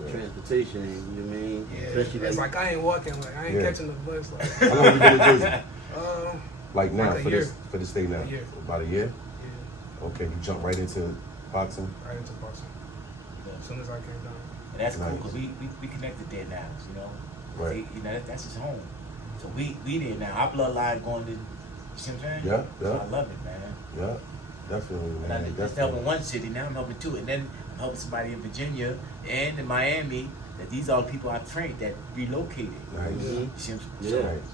Transportation, you mean? Yeah. Especially It's like I ain't walking. Like I ain't Yeah. catching the bus. Like How long you been in Jersey? Like now, Like a for year. this day now? A year. About a year? yeah, Okay, you jump right into boxing? right into boxing. As soon as I came down. And that's cool Nice. because we connected there now, Right. That's his home. So we there now. Our bloodline going to, you see what I'm saying? Yeah, So yeah. I love it, man. Yeah, definitely, And I man. did just helping one city, now I'm helping two. And then I'm helping somebody in Virginia and in Miami, that these are the people I've trained that relocated. Nice. Mhm. You see what I'm Yeah. saying? Nice.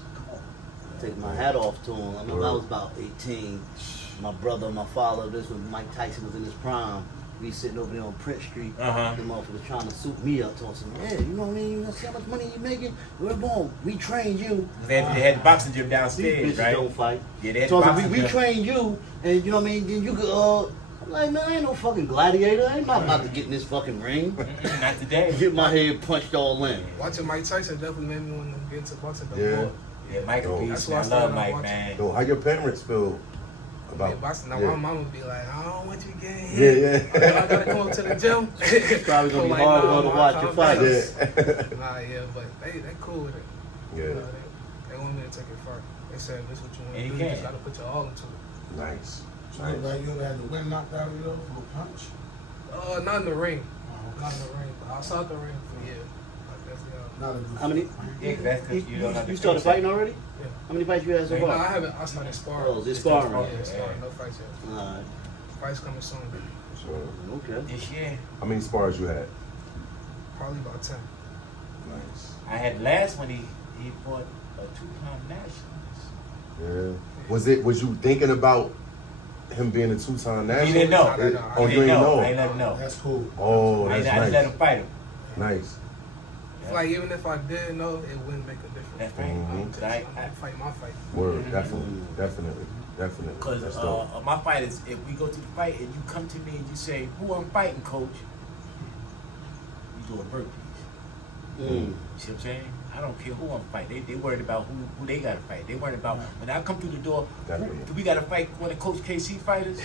Take my hat off to him. I remember I was about 18. My brother, my father, this was Mike Tyson was in his prime. We sitting over there on Prince Street. Uh-huh. The motherfuckers trying to suit me up, talking some, yeah, you know what I mean? You see how much money you making? We're born. We trained you. They had the boxing gym These downstairs, bitches right? don't fight. Yeah, they had the Talking, boxing we gym. trained you, and you know what I mean? Then you could, I'm like, man, I ain't no fucking gladiator. I ain't not about to get in this fucking ring. Not today. Get my head punched all in. Watching Mike Tyson definitely made me want to get into boxing. Yeah. More. Yeah, Mike Yo. Beast, That's man. why I I started love out Mike, watching. man. So how your parents feel Yeah, about boxing. Now yeah. my mom would be like, I don't want you getting Yeah, hit. yeah. I gotta come up to the gym. Probably gonna be Like, hard nah, for her to Mom, watch calm your fight. down. Yeah. Nah, yeah, but they cool with it. Yeah. You know, they want me to take it far. They said, this is what you want And to you do. You can. just gotta put your all into it. Nice. So like you ever had the wind knocked out of you though from a punch? Not in the ring. Oh, Not in the ring. But outside the ring, yeah. Like that's not a good How many? Yeah, that's 'cause you don't have to You started finish fighting already? Yeah. How many fights you had so No, I far? haven't. I started sparring. Oh, this sparring. Yeah, sparring. No fights yet. Alright, Fights coming soon. So okay. This year, how many spars you had? Probably about 10. Nice. I had last one, he fought a 2-time nationals. Yeah. Was you thinking about him being a 2-time national? He didn't know. I didn't know. Oh, He you didn't ain't know. know. I ain't let him know. That's cool. Oh, I that's just let him nice. fight him. Nice. Like, even if I did know, it wouldn't make a difference. That's right. Mhm. 'Cause I fight my fight. Word. Definitely. Definitely. Because That's dope. my fight is, if we go to the fight and you come to me and you say, who I'm fighting, coach? You doing burpees. Mm. See what I'm saying? I don't care who I'm fighting. They worried about who they got to fight. They worried about when I come through the door, Definitely. do we got to fight one of Coach KC fighters?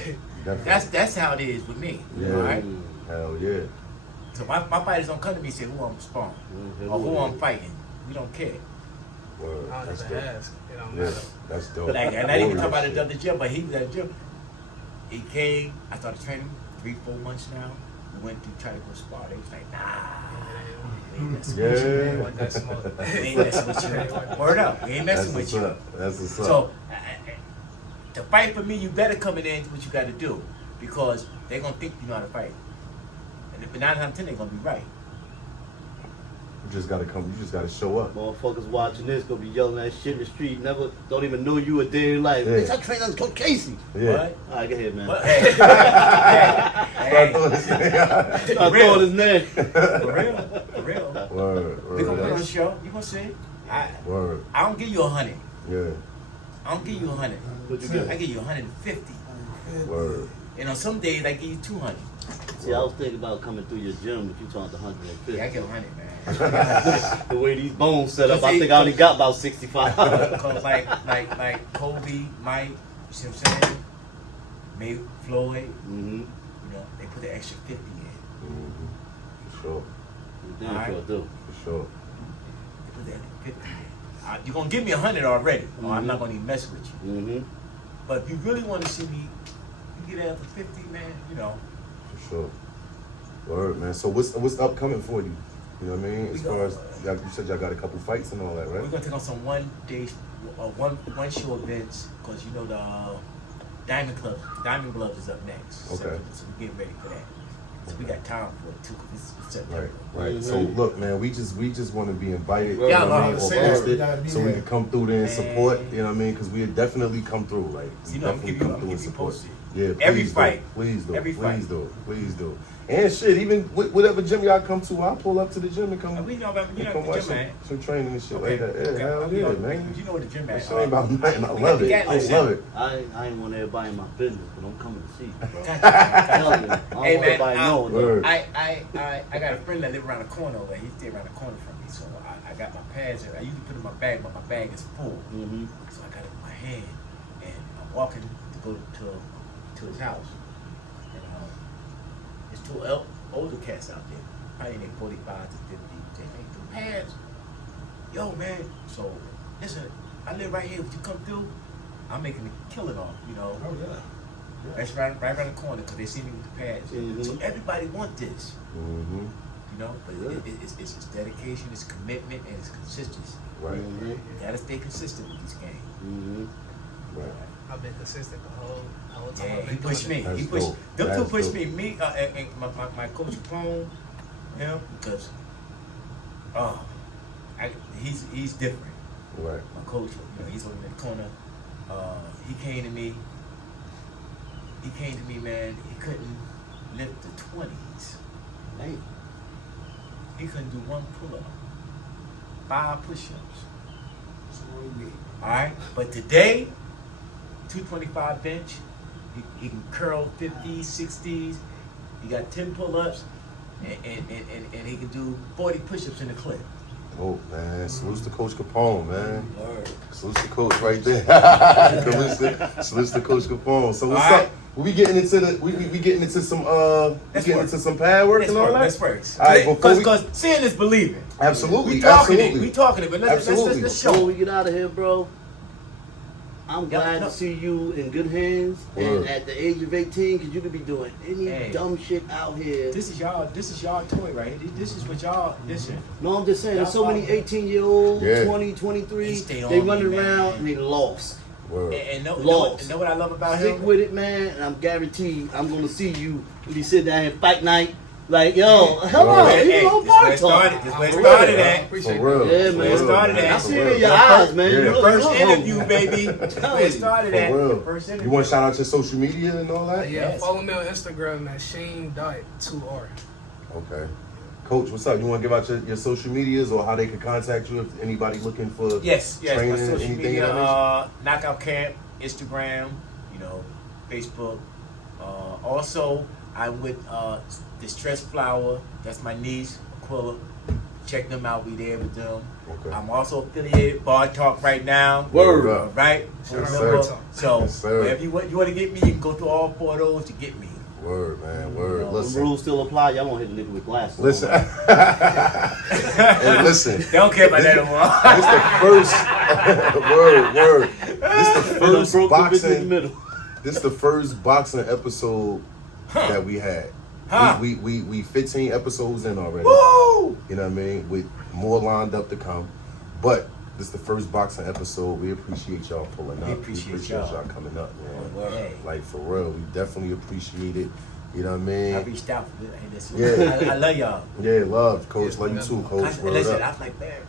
Definitely. That's how it is with me. Yeah. All right? Hell yeah. So my fighters don't come to me and say who I'm sparring or who I'm fighting. We don't care. Word. I don't That's even dope. ask. It don't Yeah, matter. that's dope. Like, and I didn't talk about Warrior it at the gym, but he was at the gym. he came. I started training 3-4 months now. We went to try to go spar. They was like, nah. We ain't messing with you, man. Like that smoke. We ain't messing with you. Word up. We ain't messing with you. That's what's up. So, to fight for me, you better come in there and do what you got to do. Because they're going to think you know how to fight. And if 9 out of 10, they're going to be right. You just gotta come. You just gotta show up. Motherfuckers watching this gonna be yelling that shit in the street. Don't even know you a day in life. Yeah. Bitch, I trained under Coach Casey. Yeah. What? All right, go ahead, man. But, hey, Start throwing this thing out. Start throwing his name. For real. For real. Word. We gonna put on a Word. show. You gonna see? Word. I don't give you 100. Yeah. I don't give you 100. What you get? I give you 150. Word. And on some days I give you 200. See, I was thinking about coming through your gym if you talking 150. Yeah, I get 100, man. The way these bones set up, I think I only got about 65. Cause like Kobe, Mike, you see what I'm saying? May Floyd, Mm-hmm. you know, they put the extra 50 in. Mm-hmm. For sure. Damn All right. sure do. For sure. They put the extra 50 in. You're gonna give me 100 already, or I'm not gonna even mess with you. Mm-hmm. But if you really want to see me, you get after 50, man. You know. For sure. Word, man. So what's upcoming for you? You know what I mean? As far as you said, y'all got a couple fights and all that, right? We're gonna take on some one one show events because you know the Diamond Gloves is up next. Okay. So we're getting ready for that. So we got time for it too. Cause it's September. Right. So look, man, we just want to be invited. Yeah, you know what I I mean, was or saying, hosted, we gotta be so we there. can come through there and support. Man. You know what I mean? Because we definitely come through. Like, we You know, I'm definitely gonna come through and keep you support. posted. Yeah, please Every do. fight. Please do. Every Please fight. do. Please do. And shit, even whatever gym y'all come to, I'll pull up to the gym and come. We know about you know come the watch gym, man. some training and shit Okay. like that. Yeah, Okay. hell You yeah, know, man. You know what the gym at? This ain't about nothing. I We love got it. the I Gatling love it. I ain't want everybody in my business, but I'm coming to see you, bro. Gotcha. Tell you, I don't Hey, want man, everybody knowing. Word. I got a friend that live around the corner over there. He stay around the corner from me, so I got my pads. I usually put it in my bag, but my bag is full. Mm-hmm. So I got it in my hand, and I'm walking to go to his house. And there's two older cats out there, probably in their 45 to 50. They make the pads. Yo, man. So listen, I live right here. If you come through, I'm making a killing off. You know, Oh, yeah. that's right around the corner because they see me with the pads. Mhm. So everybody want this. Mm-hmm. You know, but it's dedication, it's commitment, and it's consistency. Right. Mm-hmm. You gotta stay consistent with this game. Mm-hmm. Right. I've been consistent the whole time. Yeah, I've he been pushed doing me. That's He pushed. dope. Them two That's pushed dope. me. And my coach Capone, him, because he's different. Right. My coach, you know, he's over in the corner. He came to me. He came to me, man. He couldn't lift the 20s. Hey. He couldn't do one pull-up, 5 push-ups. So what we need. All right, but today, 225 bench, he can curl 50s, 60s. He got 10 pull-ups, and he can do 40 push-ups in the clip. Oh man, salutes to Coach Capone, man. Word. Salutes to Coach right there. salutes to Coach Capone. So what's All right. up? We getting into the we getting into some Let's getting work. into some pad work and all that. Let's work. All right, before we, Because seeing is believing. absolutely, We talking absolutely. it. We talking it. But let's Absolutely. let's Before show. we get out of here, bro, I'm glad no. to see you in good hands. Word. And at the age of 18, because you could be doing any Hey. dumb shit out here. This is y'all toy right here. This is what y'all listen. No, I'm just saying, there's so Y'all many follow. 18-year-olds, Yeah. 20, 23, They stay on they me, running man. around and they lost. Word. And know Lost. what I love about Stick him? with it, man, and I'm guaranteed I'm gonna see you when you sit down here fight night. Like, yo, hello, Word. you know, this where it Bartawk. started. This where it For started real. at. Appreciate For real. Yeah, For man. real, Started man. at. I For see it real. in your eyes, man. Yeah. You look First like interview, baby. Tell Where it you. started For at. real. First interview. You want to shout out your social media and all that? Yeah, Yes. follow me on Instagram at Shane.2R. Okay. Coach, what's up? You want to give out your social medias or how they can contact you if anybody looking for Yes, training, my social anything media, of that Knockout Camp, Instagram, you know, Facebook. Also, I'm with Distress Flower. That's my niece, Aquila. Check them out. We there with them. Okay. I'm also affiliated Bartawk right now. Word All up. right. So Yes, remember, sir. so Yes, sir. if you want to get me, you can go through all 4 of those to get me. Word, man. Word. The Listen. rules still apply. Y'all won't hit the nigga with glasses. Listen. on. And listen. They don't care about that no more. This the first word. This the And I first broke the bitch in the boxing. middle. This the first boxing episode that we had. We 15 episodes in already. Woo! You know what I mean? With more lined up to come. But this the first boxing episode. We appreciate y'all pulling up. We appreciate y'all coming up, man. Hey. Like for real, we definitely appreciate it. You know what I mean? I reached out for this. Yeah. I love y'all. Yeah, love, Coach. Love you too, Coach. Listen, I was like, man,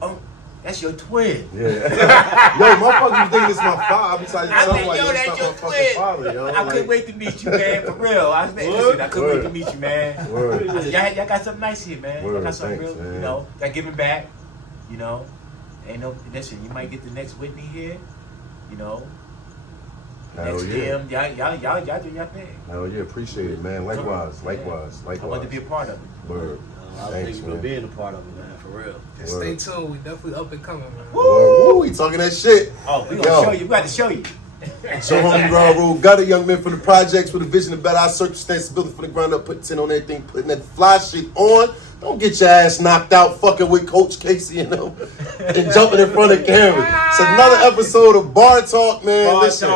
oh, that's your twin. Yeah. Yo, motherfuckers think it's my father. I'm trying to I tell said, like yo, it's that's not your my fucking twin. father, yo. I couldn't wait to meet you, man, for real. Listen, I couldn't wait to meet you, man. Word. I said, y'all got something nice here, man. Y'all Word, got something thanks, real, man. you know, got giving back, you know. Ain't no, listen, you might get the next Whitney here, you know. Hell Next yeah. DM, y'all do y'all thing. Hell yeah, appreciate it, man. Likewise. I want to be a part of it. Word. I Thanks, think we're man. being a part of it, man, for real. And stay tuned. We definitely up and coming, man. Woo, we talking that shit. Oh, we gonna show you. We got to show you. So homie Raw got a young man from the projects with a vision to better our circumstances, building from the ground up, putting 10 on everything, putting that fly shit on. Don't get your ass knocked out fucking with Coach Casey and them and jumping in front of camera. It's another episode of Bar Talk, man. Listen,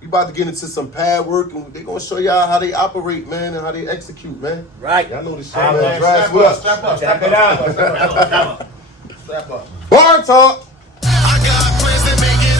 we about to get into some pad work and they're gonna show y'all how they operate, man, and how they execute, man. Right. Y'all know the shit, man. Drives with us. Step it up. Strap up. Bar Talk. I got plans to make it